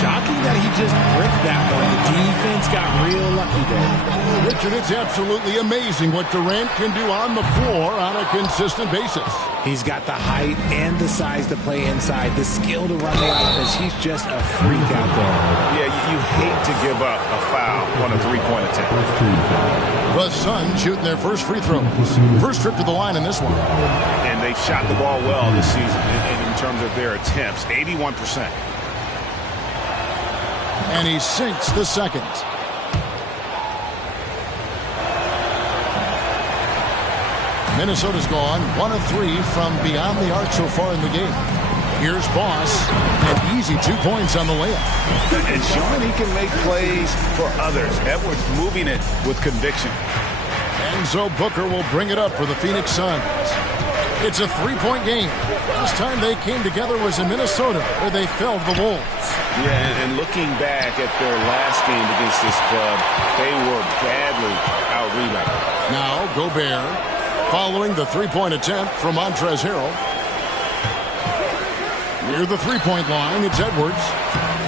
Shocking that he just bricked that one. The defense got real lucky there. Richard, it's absolutely amazing what Durant can do on the floor on a consistent basis. He's got the height and the size to play inside, the skill to run the offense. He's just a freak out there. Yeah, you hate to give up a foul on a three-point attempt. The Suns shooting their first free throw. First trip to the line in this one. And they've shot the ball well this season in terms of their attempts, 81%. And he sinks the second. Minnesota's gone 1 of 3 from beyond the arc so far in the game. Here's Boss. An easy 2 points on the layup. And showing he can make plays for others. Edwards moving it with conviction. And so Booker will bring it up for the Phoenix Suns. It's a 3-point game. Last time they came together was in Minnesota, where they felled the Wolves. Yeah, and looking back at their last game against this club, they were badly out-rebounded. Now Gobert, following the 3-point attempt from Montrezl Harrell. Near the 3-point line, it's Edwards.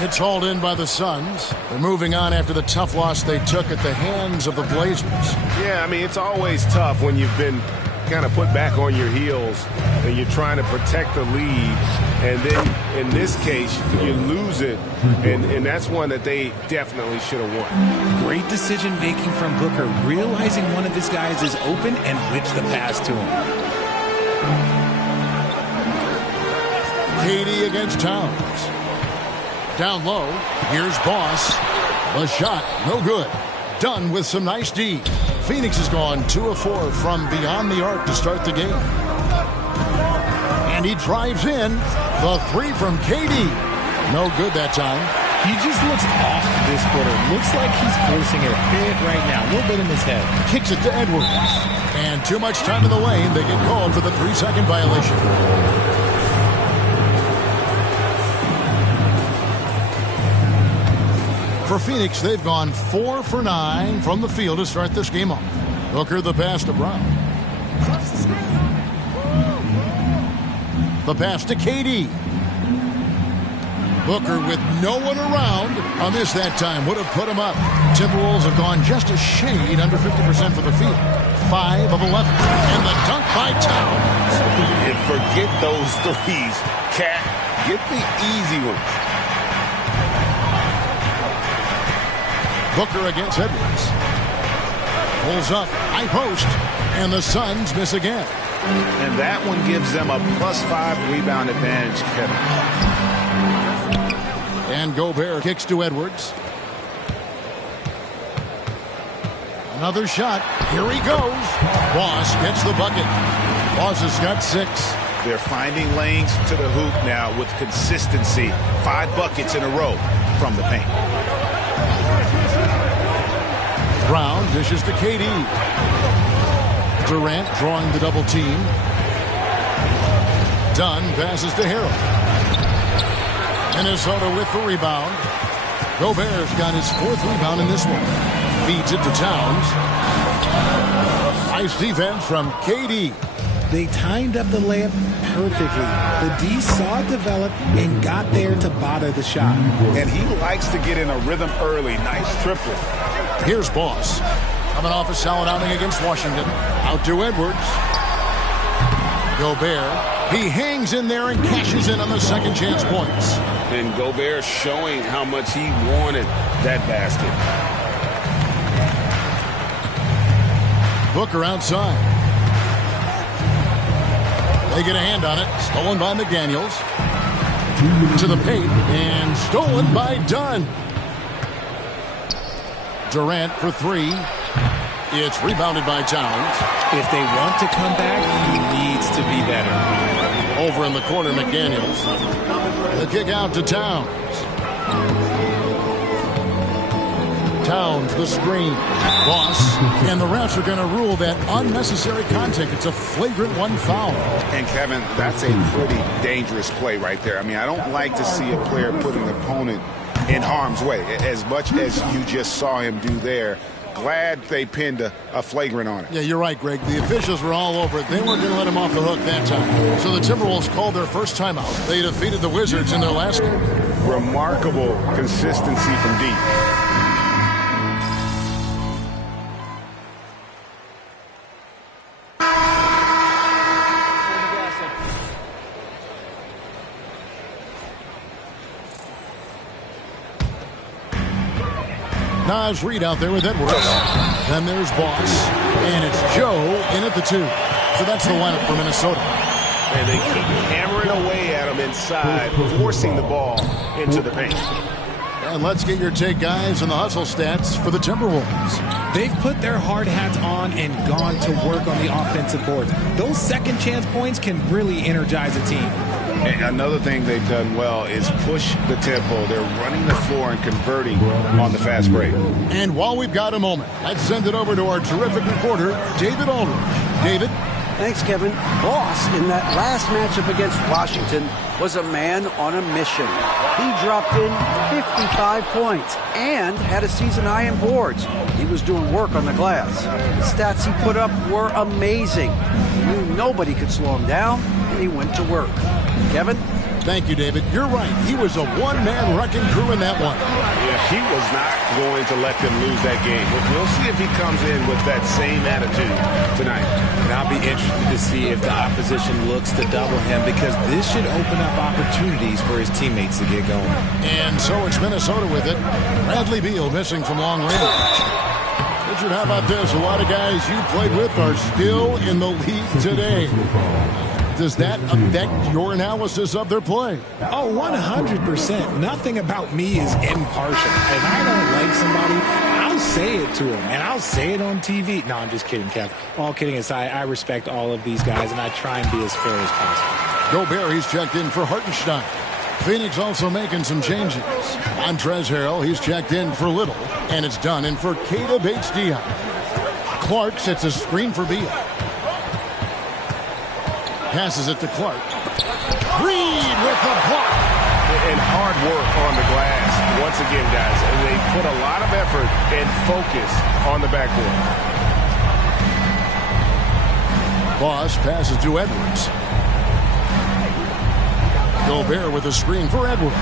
It's hauled in by the Suns. They're moving on after the tough loss they took at the hands of the Blazers. Yeah, I mean, it's always tough when you've been kind of put back on your heels and you're trying to protect the lead, and then in this case you lose it, and that's one that they definitely should have won. Great decision making from Booker, realizing one of his guys is open and whips the pass to him. KD against Towns. Down low, here's Boss. The shot, no good. Dunn with some nice D. Phoenix has gone 2 of 4 from beyond the arc to start the game. And he drives in. The 3 from KD. No good that time. He just looks off this quarter. Looks like he's forcing it a bit right now. A little bit in his head. Kicks it to Edwards. And too much time in the lane. They get called for the 3-second violation. For Phoenix, they've gone 4 for 9 from the field to start this game off. Booker the pass to Brown. The pass to KD. Booker with no one around. A miss that time would have put him up. Timberwolves have gone just a shade under 50% for the field. 5 of 11. And the dunk by Towns. And forget those threes, Cat. Get the easy ones. Booker against Edwards. Pulls up, high post. And the Suns miss again. And that one gives them a +5 rebound advantage, Kevin. And Gobert kicks to Edwards. Another shot. Here he goes. Boss gets the bucket. Boss has got 6. They're finding lanes to the hoop now with consistency. 5 buckets in a row from the paint. Brown dishes to KD. Durant drawing the double team. Dunn passes to Harrell. Minnesota with the rebound. Gobert's got his 4th rebound in this one. Feeds it to Towns. Nice defense from KD. They timed up the layup perfectly. The D saw it develop and got there to bother the shot. And he likes to get in a rhythm early. Nice triplet. Here's Boss. Coming off a solid outing against Washington. Out to Edwards. Gobert. He hangs in there and cashes in on the second chance points. And Gobert showing how much he wanted that basket. Booker outside. They get a hand on it. Stolen by McDaniels. To the paint. And stolen by Dunn. Durant for 3. It's rebounded by Towns. If they want to come back, he needs to be better. Over in the corner, McDaniels. The kick out to Towns. Towns, the screen. Boss. And the refs are going to rule that unnecessary contact. It's a flagrant 1 foul. And, Kevin, that's a pretty dangerous play right there. I mean, I don't like to see a player put an opponent in harm's way, as much as you just saw him do there. Glad they pinned a flagrant on it. Yeah, you're right, Greg. The officials were all over it. They weren't going to let him off the hook that time. So the Timberwolves called their first timeout. They defeated the Wizards in their last game. Remarkable consistency from deep. Naz Reid out there with Edwards. Then there's Boss. And it's Joe in at the 2. So that's the lineup for Minnesota. And they keep hammering away at him inside, forcing the ball into the paint. And let's get your take, guys, on the hustle stats for the Timberwolves. They've put their hard hats on and gone to work on the offensive boards. Those second chance points can really energize a team. And another thing they've done well is push the tempo. They're running the floor and converting on the fast break. And while we've got a moment, let's send it over to our terrific reporter, David Aldridge. David? Thanks, Kevin. Boss, in that last matchup against Washington, was a man on a mission. He dropped in 55 points and had a season high in boards. He was doing work on the glass. The stats he put up were amazing. He knew nobody could slow him down, and he went to work. Kevin? Thank you, David. You're right. He was a one-man wrecking crew in that one. Yeah, he was not going to let them lose that game. We'll see if he comes in with that same attitude tonight. And I'll be interested to see if the opposition looks to double him, because this should open up opportunities for his teammates to get going. And so it's Minnesota with it. Bradley Beal missing from long range. Richard, how about this? A lot of guys you played with are still in the league today. Does that affect your analysis of their play? Oh, 100%. Nothing about me is impartial. If I don't like somebody, I'll say it to them, and I'll say it on TV. No, I'm just kidding, Kev. All kidding aside, I respect all of these guys, and I try and be as fair as possible. Gobert, he's checked in for Hartenstein. Phoenix also making some changes. Montrezl Harrell, he's checked in for Little, and it's done in for Keita Bates-Diop. Clark sets a screen for Beal. Passes it to Clark. Reed with the block. And hard work on the glass. Once again, guys, they put a lot of effort and focus on the backboard. Boss passes to Edwards. Gobert with a screen for Edwards.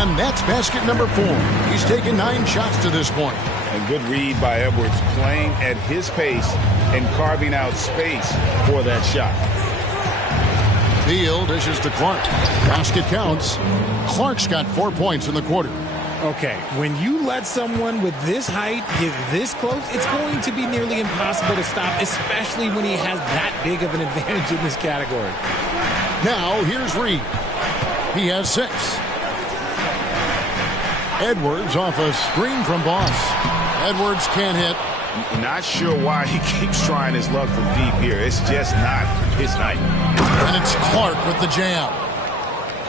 And that's basket number 4. He's taken 9 shots to this point. A good read by Edwards, playing at his pace and carving out space for that shot. Beal dishes to Clark. Basket counts. Clark's got 4 points in the quarter. Okay, when you let someone with this height get this close, it's going to be nearly impossible to stop, especially when he has that big of an advantage in this category. Now, here's Reed. He has 6. Edwards off a screen from Boss. Edwards can't hit. Not sure why he keeps trying his luck from deep here. It's just not his night. And it's Clark with the jam.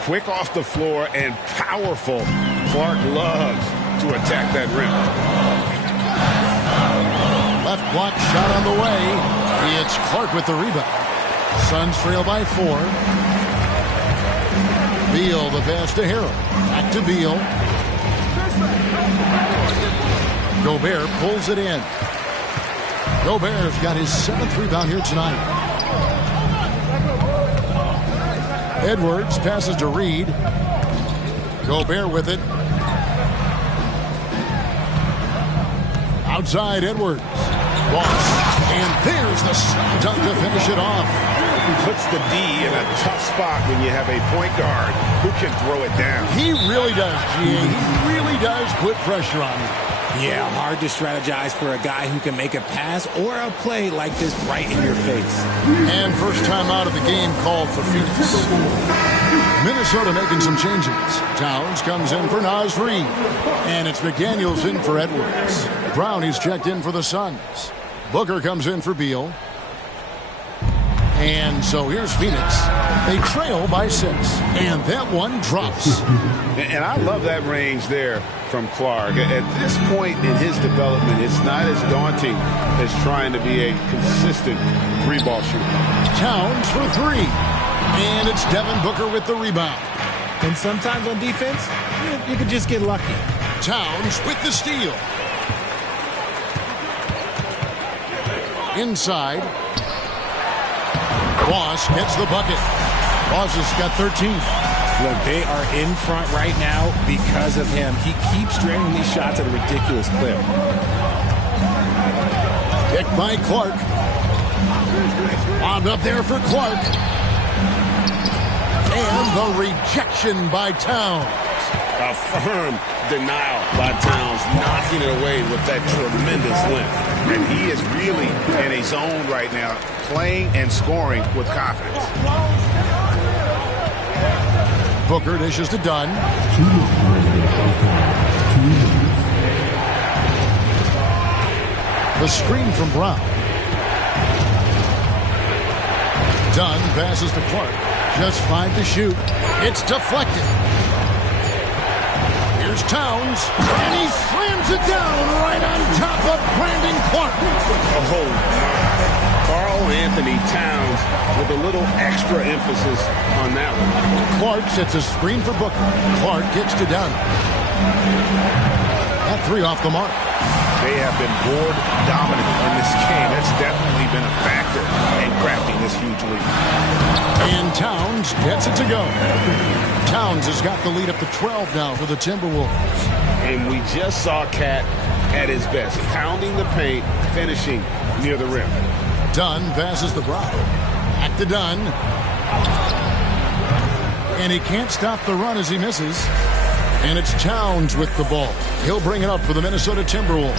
Quick off the floor and powerful. Clark loves to attack that rim. Left block shot on the way. It's Clark with the rebound. Suns trail by 4. Beal the pass to Harrell. Back to Beal. Gobert pulls it in. Gobert's got his 7th rebound here tonight. Edwards passes to Reed. Gobert with it. Outside Edwards. Boss. And there's the slam dunk to finish it off. Puts the D in a tough spot when you have a point guard who can throw it down. He really does, G.A. He really does put pressure on you. Yeah, hard to strategize for a guy who can make a pass or a play like this right in your face. And first time out of the game called for Phoenix. Minnesota making some changes. Towns comes in for Naz Reid. And it's McDaniels in for Edwards. Brownie's checked in for the Suns. Booker comes in for Beal. And so here's Phoenix. They trail by 6. And that one drops. And I love that range there from Clark. At this point in his development, it's not as daunting as trying to be a consistent 3-ball shooter. Towns for 3. And it's Devin Booker with the rebound. And sometimes on defense, you can just get lucky. Towns with the steal. Inside. Boss gets the bucket. Boss has got 13. Look, they are in front right now because of him. He keeps draining these shots at a ridiculous clip. Picked by Clark. Wound up there for Clark. And the rejection by Towns. A firm denial by Towns, knocking it away with that tremendous length. And he is really in a zone right now, playing and scoring with confidence. Booker dishes to Dunn. The screen from Brown. Dunn passes to Clark. Just 5 to shoot. It's deflected. Here's Towns, and he slams it down right on top of Brandon Clark. Oh, Karl Anthony Towns with a little extra emphasis on that one. Clark sets a screen for Booker. Clark gets to Dunn. That 3 off the mark. They have been board dominant in this game. That's definitely been a factor in crafting this huge lead. And Towns gets it to go. Towns has got the lead up to 12 now for the Timberwolves. And we just saw Cat at his best, pounding the paint, finishing near the rim. Dunn passes the Brown. Back to Dunn. And he can't stop the run as he misses. And it's Towns with the ball. He'll bring it up for the Minnesota Timberwolves.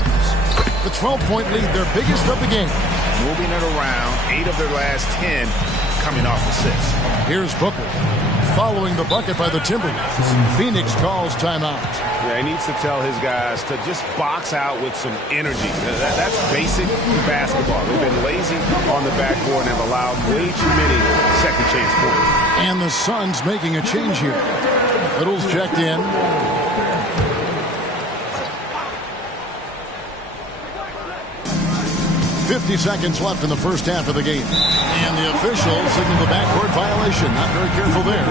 The 12-point lead, their biggest of the game. Moving it around, 8 of their last 10 coming off assists. Here's Booker. Following the bucket by the Timberwolves. Phoenix calls timeout. Yeah, he needs to tell his guys to just box out with some energy. That's basic basketball. They've been lazy on the backboard and have allowed way too many second chance points. And the Suns making a change here. Little's checked in. .50 seconds left in the first half of the game. And the officials signal the backcourt violation. Not very careful there.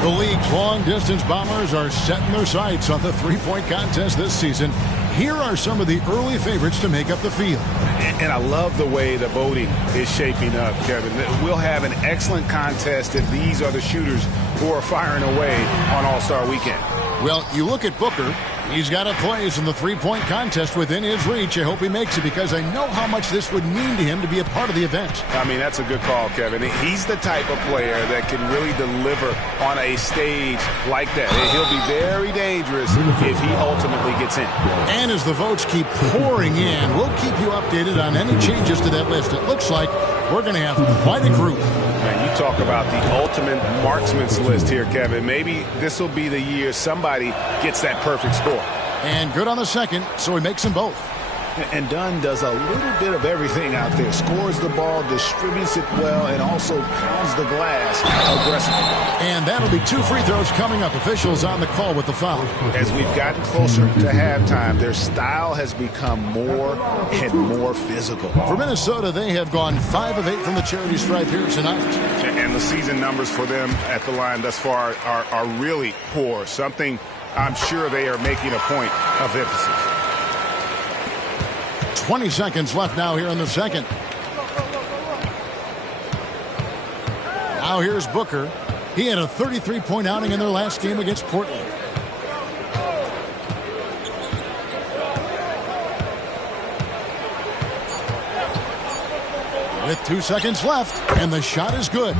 The league's long-distance Bombers are setting their sights on the three-point contest this season. Here are some of the early favorites to make up the field. And I love the way the voting is shaping up, Kevin. We'll have an excellent contest if these are the shooters who are firing away on All-Star Weekend. Well, you look at Booker, He's got a place in the three-point contest within his reach. I hope he makes it because I know how much this would mean to him to be a part of the event. I mean, that's a good call, Kevin. He's the type of player that can really deliver on a stage like that. He'll be very dangerous if he ultimately gets in. And as the votes keep pouring in, we'll keep you updated on any changes to that list. It looks like we're going to have quite a group. Man, you talk about the ultimate marksman's list here, Kevin. Maybe this will be the year somebody gets that perfect score. And good on the second, so he makes them both. And Dunn does a little bit of everything out there. Scores the ball, distributes it well, and also pounds the glass aggressively. And that'll be 2 free throws coming up. Officials on the call with the foul. As we've gotten closer to halftime, their style has become more and more physical. For Minnesota, they have gone 5 of 8 from the charity stripe here tonight. And the season numbers for them at the line thus far are really poor. Something I'm sure they are making a point of emphasis. 20 seconds left now here in the second. Now here's Booker. He had a 33-point outing in their last game against Portland. With 2 seconds left, and the shot is good.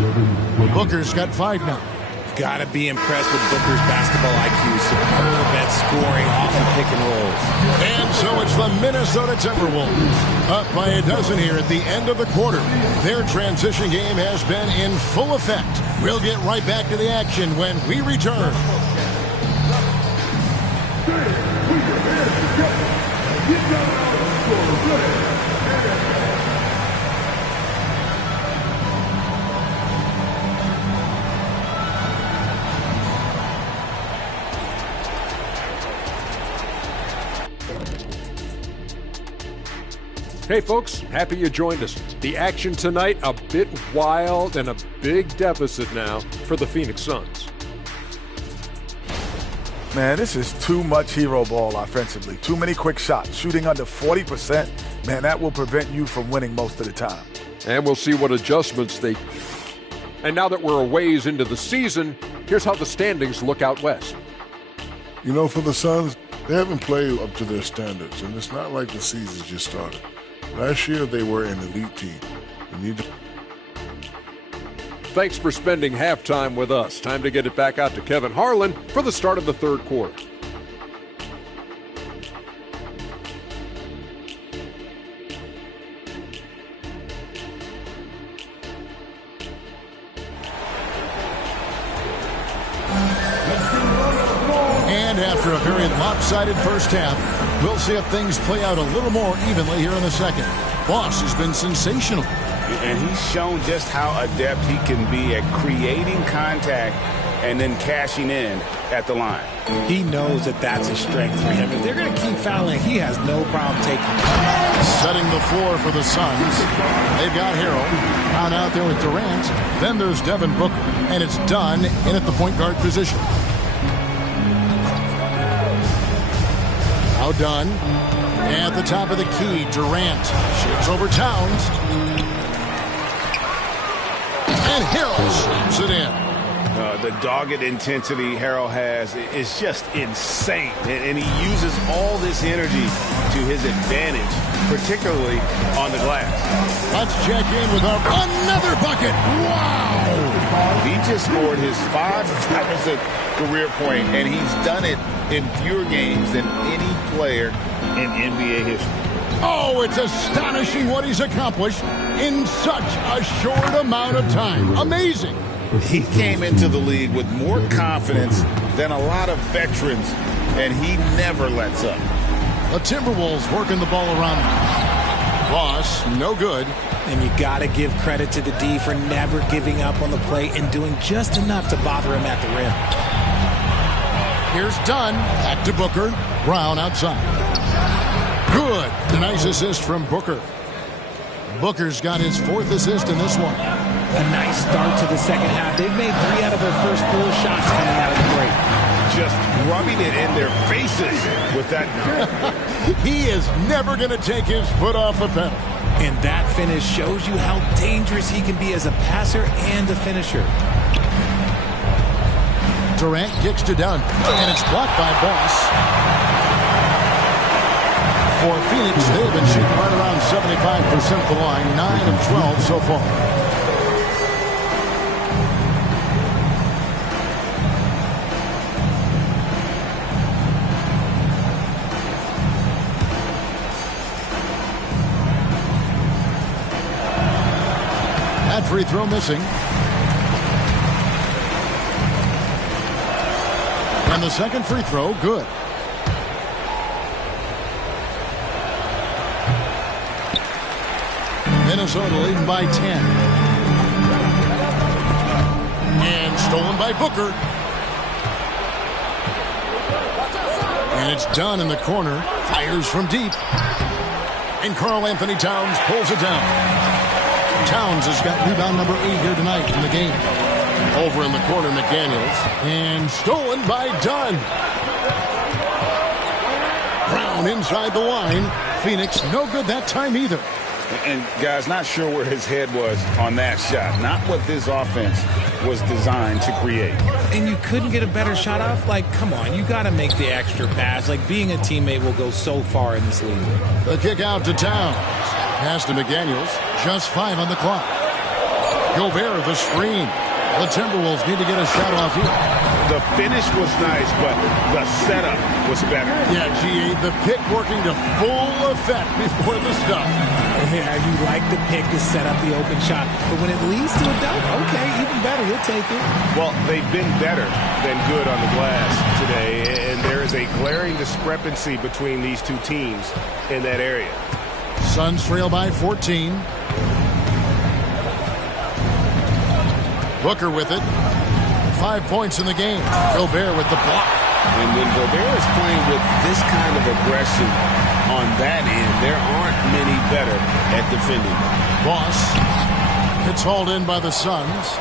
Booker's got 5 now. Got to be impressed with Booker's basketball IQ. Superb at scoring off the pick and rolls. And so it's the Minnesota Timberwolves up by a dozen here at the end of the quarter. Their transition game has been in full effect. We'll get right back to the action when we return. Hey folks, happy you joined us. The action tonight a bit wild and a big deficit now for the Phoenix Suns. Man, this is too much hero ball offensively. Too many quick shots. Shooting under 40%, man, that will prevent you from winning most of the time. And we'll see what adjustments they... And now that we're a ways into the season, here's how the standings look out west. You know, for the Suns, they haven't played up to their standards, and it's not like the season just started. Last year, they were an elite team. Thanks for spending halftime with us. Time to get it back out to Kevin Harlan for the start of the third quarter. And after a very lopsided first half, we'll see if things play out a little more evenly here in the second. Boss has been sensational. And he's shown just how adept he can be at creating contact and then cashing in at the line. He knows that that's a strength for him. If they're going to keep fouling, he has no problem taking it. Setting the floor for the Suns. They've got Harrell. Brown out there with Durant. Then there's Devin Booker. And it's Dunn in at the point guard position. Now Dunn. At the top of the key, Durant shoots over Towns. And Harrell slams it in. The dogged intensity Harrell has is just insane. And he uses all this energy to his advantage, particularly on the glass. Let's check in with another bucket. Wow! He just scored his 5,000th career point, and he's done it in fewer games than any player in NBA history. Oh, it's astonishing what he's accomplished in such a short amount of time. Amazing. He came into the league with more confidence than a lot of veterans, and he never lets up. The Timberwolves working the ball around. Ross, no good. And you got to give credit to the D for never giving up on the play and doing just enough to bother him at the rim. Here's Dunn. Back to Booker. Brown outside. Good. A nice assist from Booker. Booker's got his 4th assist in this one. A nice start to the second half. They've made 3 out of their first 4 shots coming out of the break. Just rubbing it in their faces with that. He is never going to take his foot off the pedal. And that finish shows you how dangerous he can be as a passer and a finisher. Durant kicks to Dunn, and it's blocked by Boss. For Phoenix, they've been shooting right around 75% at the line, 9 of 12 so far. That free throw missing. And the second free throw, good. Minnesota leading by 10. And stolen by Booker. And it's done in the corner. Fires from deep. And Karl-Anthony Towns pulls it down. Towns has got rebound number 8 here tonight in the game. Over in the corner, McDaniels. And stolen by Dunn. Brown inside the line. Phoenix no good that time either. And, guys, not sure where his head was on that shot. Not what this offense was designed to create. And you couldn't get a better shot off? Like, come on, you got to make the extra pass. Like, being a teammate will go so far in this league. The kick out to Towns. Pass to McDaniels. Just 5 on the clock. Gobert, the screen. The Timberwolves need to get a shot off here. The finish was nice, but the setup was better. Yeah, G.A., the pick working to full effect before the stuff. Yeah, you like the pick to set up the open shot. But when it leads to a dunk, okay, even better, we'll take it. Well, they've been better than good on the glass today, and there is a glaring discrepancy between these two teams in that area. Suns trail by 14. Booker with it. 5 points in the game. Gobert with the block. And when Gobert is playing with this kind of aggression on that end, there aren't many better at defending. Boss. It's hauled in by the Suns.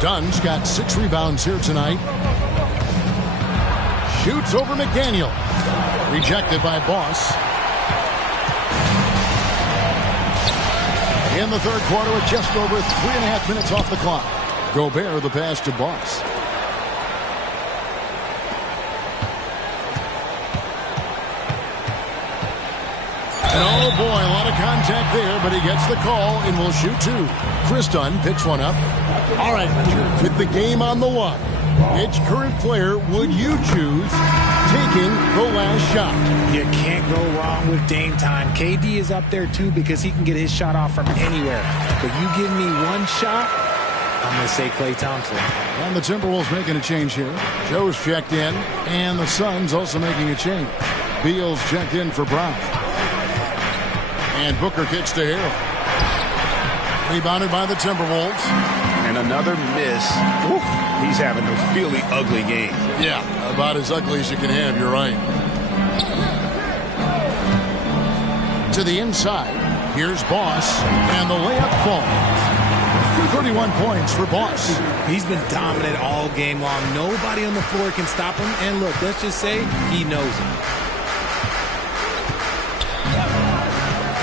Dunn's got 6 rebounds here tonight. Shoots over McDaniel. Rejected by Boss. In the third quarter with just over 3.5 minutes off the clock. Gobert the pass to Boss. And oh boy, a lot of contact there, but he gets the call and will shoot 2. Chris Dunn picks one up. All right, Richard, with the game on the line, which current player would you choose taking the last shot? You can't go wrong with Dame time. KD is up there too because he can get his shot off from anywhere. But you give me one shot, I'm going to say Klay Thompson. And the Timberwolves making a change here. Joe's checked in, and the Suns also making a change. Beal's checked in for Brown. And Booker kicks to Harrell. Rebounded by the Timberwolves. And another miss. Woo. He's having a really ugly game. Yeah, about as ugly as you can have, you're right. To the inside. Here's Boss, and the layup falls. 31 points for Boss. He's been dominant all game long. Nobody on the floor can stop him. And look, let's just say he knows it.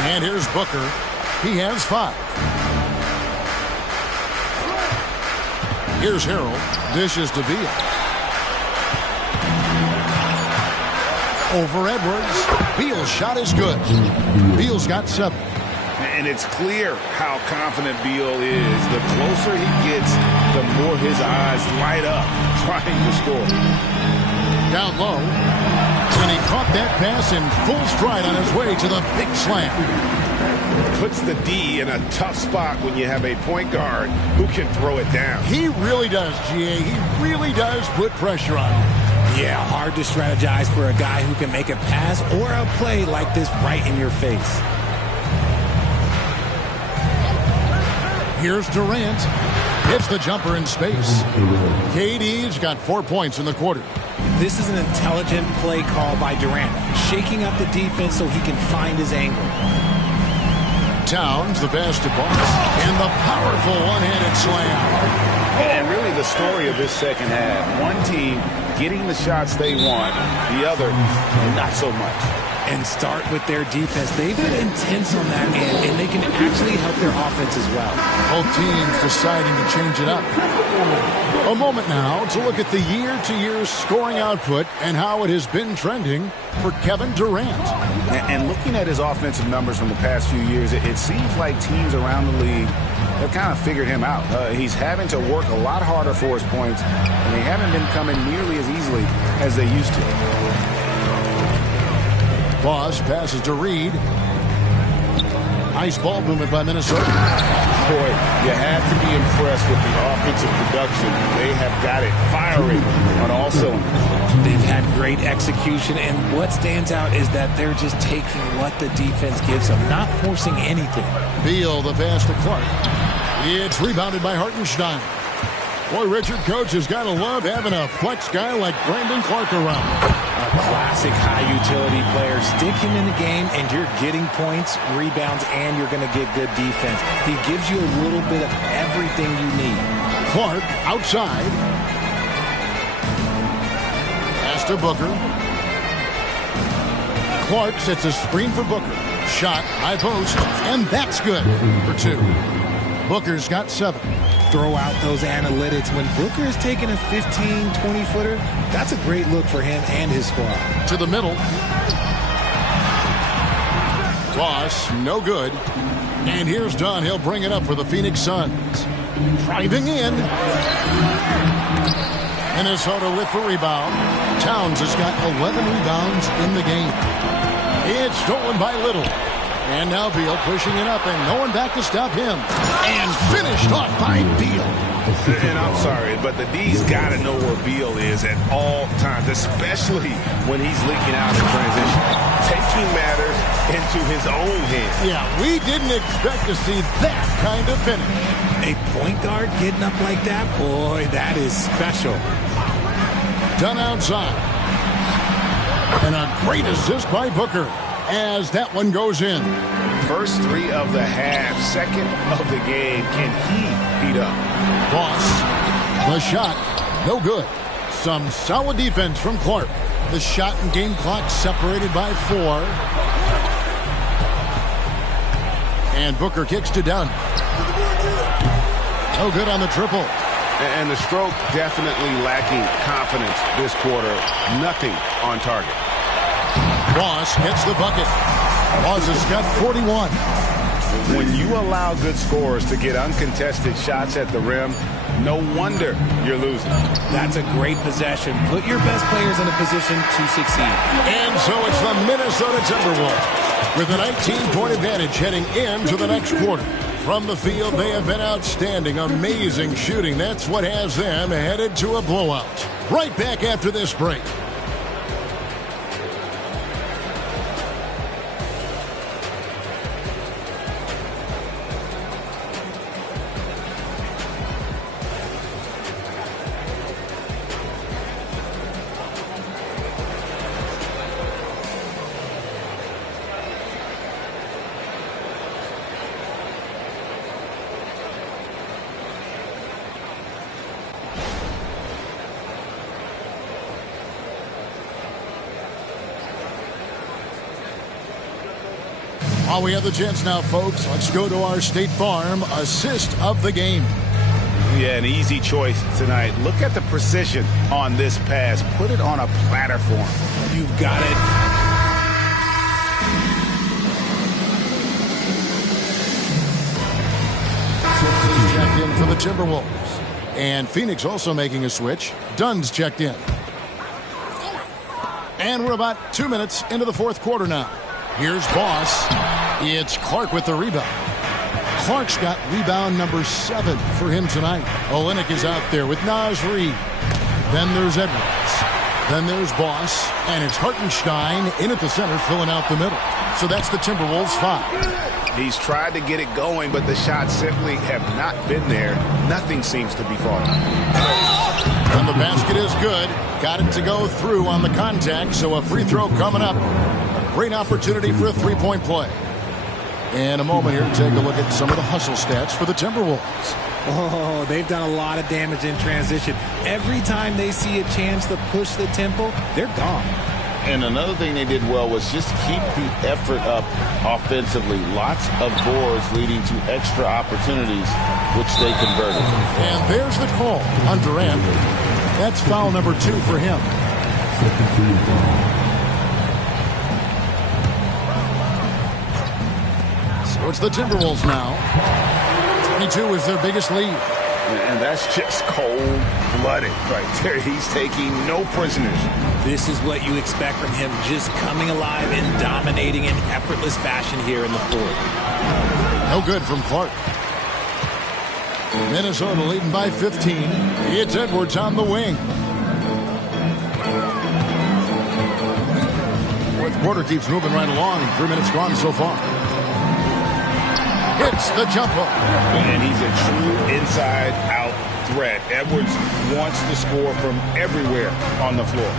And here's Booker. He has 5. Here's Harrell. Dishes to Beal. Over Edwards. Beal's shot is good. Beal's got 7. And it's clear how confident Beal is. The closer he gets, the more his eyes light up trying to score. Down low. And he caught that pass in full stride on his way to the big slam. Puts the D in a tough spot when you have a point guard who can throw it down. He really does, G.A. He really does put pressure on him. Yeah, hard to strategize for a guy who can make a pass or a play like this right in your face. Here's Durant. Hits the jumper in space. KD's got 4 points in the quarter. This is an intelligent play call by Durant, shaking up the defense so he can find his angle. Towns, the pass to Boss, and the powerful one-handed slam. And really the story of this second half. One team getting the shots they want, the other not so much. and start with their defense. They've been intense on that end, and they can actually help their offense as well. Both teams deciding to change it up. A moment now to look at the year-to-year scoring output and how it has been trending for Kevin Durant. And looking at his offensive numbers from the past few years, it seems like teams around the league have kind of figured him out. He's having to work a lot harder for his points, and they haven't been coming nearly as easily as they used to. Boss passes to Reed. Nice ball movement by Minnesota. Boy, you have to be impressed with the offensive production. They have got it firing on all cylinders. They've had great execution, and what stands out is that they're just taking what the defense gives them, not forcing anything. Beal, the pass to Clark. It's rebounded by Hartenstein. Boy, Richard, coach has got to love having a flex guy like Brandon Clark around. A classic high-utility player. Stick him in the game, and you're getting points, rebounds, and you're going to get good defense. He gives you a little bit of everything you need. Clark outside. Pass to Booker. Clark sets a screen for Booker. Shot, high post, and that's good for 2. Booker's got 7. Throw out those analytics. When Booker is taking a 15, 20-footer, that's a great look for him and his squad. To the middle. Ross, no good. And here's Dunn. He'll bring it up for the Phoenix Suns. Driving in. Minnesota with the rebound. Towns has got 11 rebounds in the game. It's stolen by Little. And now Beal pushing it up, and no one back to stop him. And finished off by Beal. And I'm sorry, but the D's got to know where Beal is at all times, especially when he's leaking out in transition. Taking matters into his own hands. Yeah, we didn't expect to see that kind of finish. A point guard getting up like that? Boy, that is special. Done outside. And a great assist by Booker as that one goes in. First 3 of the half, second of the game. Can he beat up? Boss, the shot, no good. Some solid defense from Clark. The shot and game clock separated by 4. And Booker kicks to Dunn. No good on the triple. And the stroke definitely lacking confidence this quarter. Nothing on target. Boss hits the bucket. Boss has got 41. When you allow good scorers to get uncontested shots at the rim, no wonder you're losing. That's a great possession. Put your best players in a position to succeed. And so it's the Minnesota Timberwolves with a 19-point advantage heading into the next quarter. From the field, they have been outstanding. Amazing shooting. That's what has them headed to a blowout. Right back after this break. While we have the chance now, folks, let's go to our State Farm assist of the game. Yeah, an easy choice tonight. Look at the precision on this pass. Put it on a platter for him. You've got it. Checked in for the Timberwolves. And Phoenix also making a switch. Dunn's checked in. And we're about 2 minutes into the fourth quarter now. Here's Boss. It's Clark with the rebound. Clark's got rebound number 7 for him tonight. Olynyk is out there with Naz Reid. Then there's Edwards. Then there's Boss. And it's Hartenstein in at the center filling out the middle. So that's the Timberwolves 5. He's tried to get it going, but the shots simply have not been there. Nothing seems to be falling. And the basket is good. Got it to go through on the contact, so a free throw coming up. A great opportunity for a three-point play. In a moment here to take a look at some of the hustle stats for the Timberwolves. Oh, they've done a lot of damage in transition. Every time they see a chance to push the tempo, they're gone. And another thing they did well was just keep the effort up offensively. Lots of boards leading to extra opportunities, which they converted. And there's the call on Durant. That's foul number 2 for him. So it's the Timberwolves now. 22 is their biggest lead. And that's just cold-blooded right there. He's taking no prisoners. This is what you expect from him, just coming alive and dominating in effortless fashion here in the fourth. No good from Clark. Minnesota leading by 15. It's Edwards on the wing. Fourth quarter keeps moving right along. 3 minutes gone so far. Hits the jump hook. And he's a true inside-out threat. Edwards wants to score from everywhere on the floor.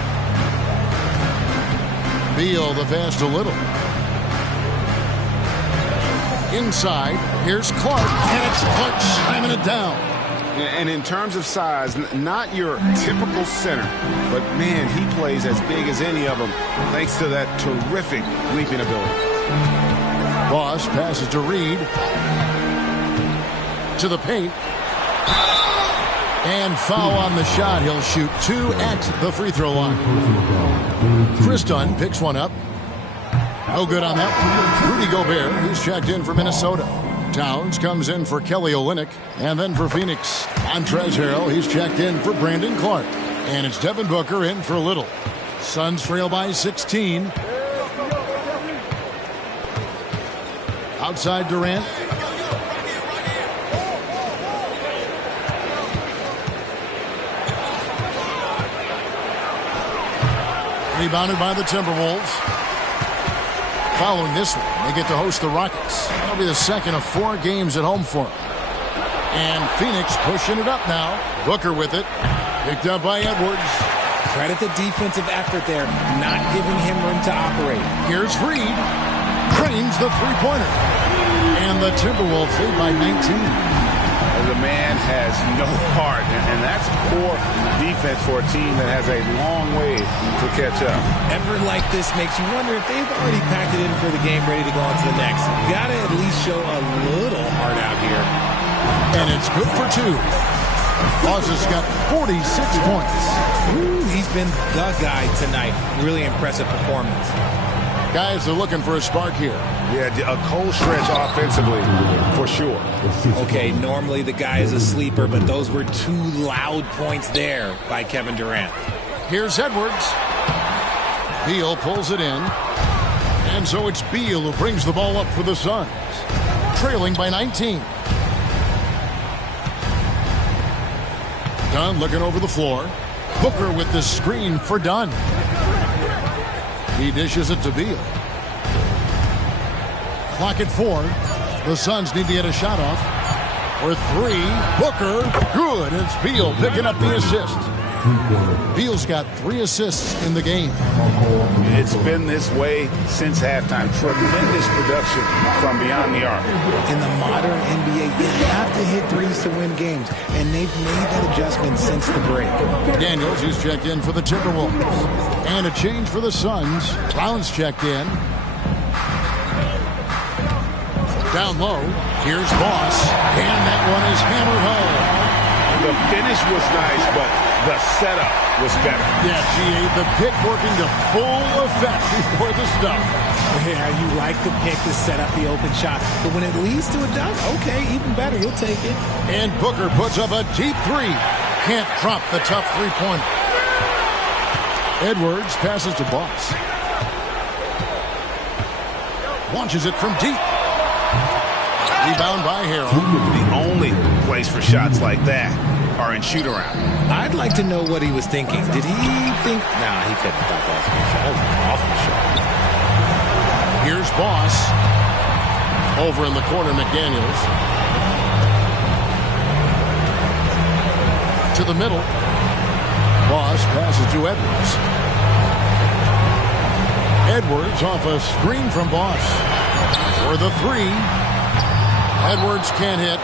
Beal the pass to Little. Inside, here's Clark, and it's Clark slamming it down. And in terms of size, not your typical center, but man, he plays as big as any of them thanks to that terrific leaping ability. Boss passes to Reed. To the paint. And foul on the shot. He'll shoot 2 at the free throw line. Chris Dunn picks one up. No good on that one. Rudy Gobert, he's checked in for Minnesota. Towns comes in for Kelly Olynyk. And then for Phoenix, Montrezl Harrell, he's checked in for Brandon Clark. And it's Devin Booker in for Little. Suns trail by 16. Outside Durant. Rebounded by the Timberwolves. Following this one, they get to host the Rockets. That'll be the second of 4 games at home for them. And Phoenix pushing it up now. Booker with it. Picked up by Edwards. Credit the defensive effort there, not giving him room to operate. Here's Reed. Cranes the three-pointer. And the Timberwolves lead by 19. The man has no heart, and that's poor defense for a team that has a long way to catch up. Effort like this makes you wonder if they've already packed it in for the game, ready to go on to the next. Got to at least show a little heart out here. And it's good for 2. Boss has got 46 points. Ooh, he's been the guy tonight. Really impressive performance. Guys are looking for a spark here. Yeah, a cold stretch offensively, for sure. Okay, normally the guy is a sleeper, but those were 2 loud points there by Kevin Durant. Here's Edwards. Beal pulls it in. And so it's Beal who brings the ball up for the Suns. Trailing by 19. Dunn looking over the floor. Booker with the screen for Dunn. He dishes it to Beal. Clock at 4. The Suns need to get a shot off. For 3. Booker. Good. It's Beal picking up the assist. Beal's got 3 assists in the game. It's been this way since halftime. Tremendous production from beyond the arc. In the modern NBA, you have to hit threes to win games, and they've made that adjustment since the break. Daniels is checked in for the Timberwolves. And a change for the Suns. Brown's checked in. Down low, here's Boss, and that one is hammered home. The finish was nice, but the setup was better. Yeah, G.A., the pick working to full effect before the stuff. Yeah, you like the pick to set up the open shot, but when it leads to a dunk, okay, even better, you'll take it. And Booker puts up a deep 3. Can't drop the tough three-pointer. Edwards passes to Boss. Launches it from deep. Rebound by Harrell. The only place for shots like that are in shoot-around. I'd like to know what he was thinking. Did he think... Nah, he couldn't have thought that was a good shot. That was an awful shot. Here's Boss. Over in the corner, McDaniels. To the middle. Boss passes to Edwards. Edwards off a screen from Boss. For the 3. Edwards can't hit.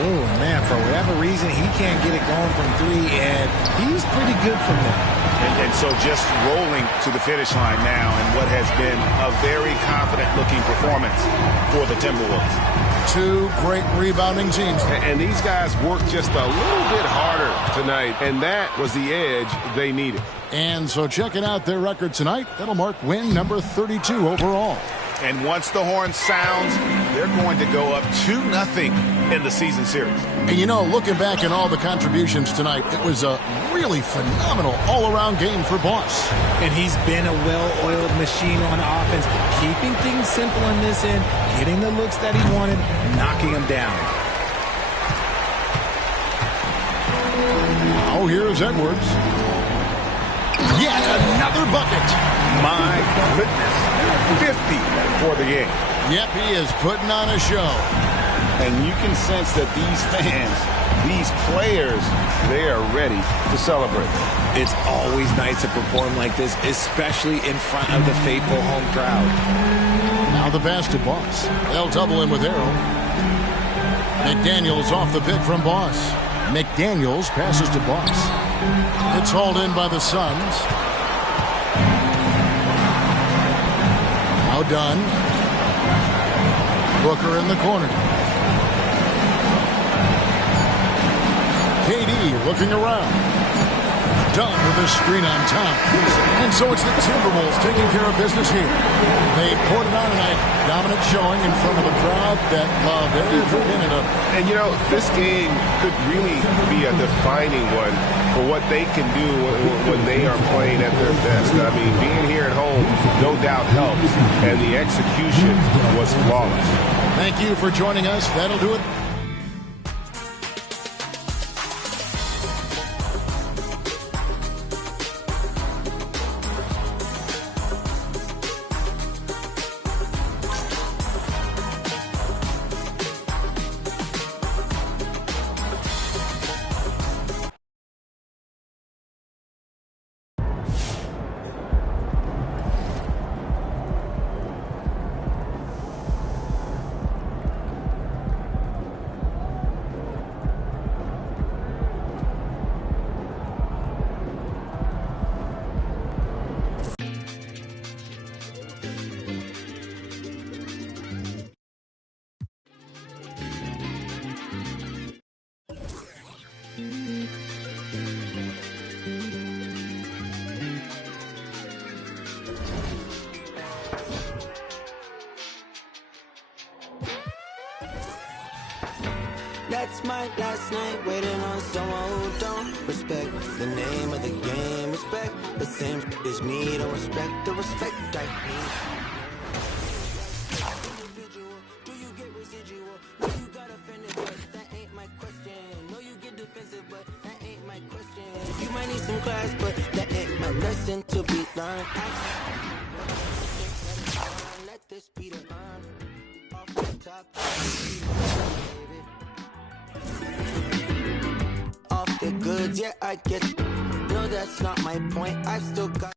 Oh, man, for whatever reason, he can't get it going from 3, and he's pretty good from there. And so just rolling to the finish line now in what has been a very confident-looking performance for the Timberwolves. Two great rebounding teams. And these guys worked just a little bit harder tonight, and that was the edge they needed. And so checking out their record tonight, that'll mark win number 32 overall. And once the horn sounds, they're going to go up 2-0 in the season series. And you know, looking back at all the contributions tonight, it was a really phenomenal all-around game for Boss. And he's been a well-oiled machine on offense, keeping things simple in this end, getting the looks that he wanted, knocking them down. Now here's Edwards. Yet another bucket. My goodness. 50 for the game. Yep, he is putting on a show. And you can sense that these fans, these players, they are ready to celebrate. It's always nice to perform like this, especially in front of the faithful home crowd. Now the pass to Boss. They'll double him with Arrow. McDaniels off the pick from Boss. McDaniels passes to Boss. It's hauled in by the Suns. Now Dunn. Booker in the corner. KD looking around. Dunn with a screen on top. And so it's the Timberwolves taking care of business here. They poured it on tonight. Dominant showing in front of a crowd that loved every minute of it. And, you know, this game could really be a defining one for what they can do when they are playing at their best. I mean, being here at home no doubt helps, and the execution was flawless. Thank you for joining us. That'll do it. That's my last night waiting on someone who don't respect the name of the game. Respect the same as me. Don't respect the respect I need. Do you get residual? No, you got offended, but that ain't my question. No, you get defensive, but that ain't my question. You might need some class, but that ain't my lesson to be learned. Let this be the off the top. Off the goods, yeah, I get. No, that's not my point. I've still got.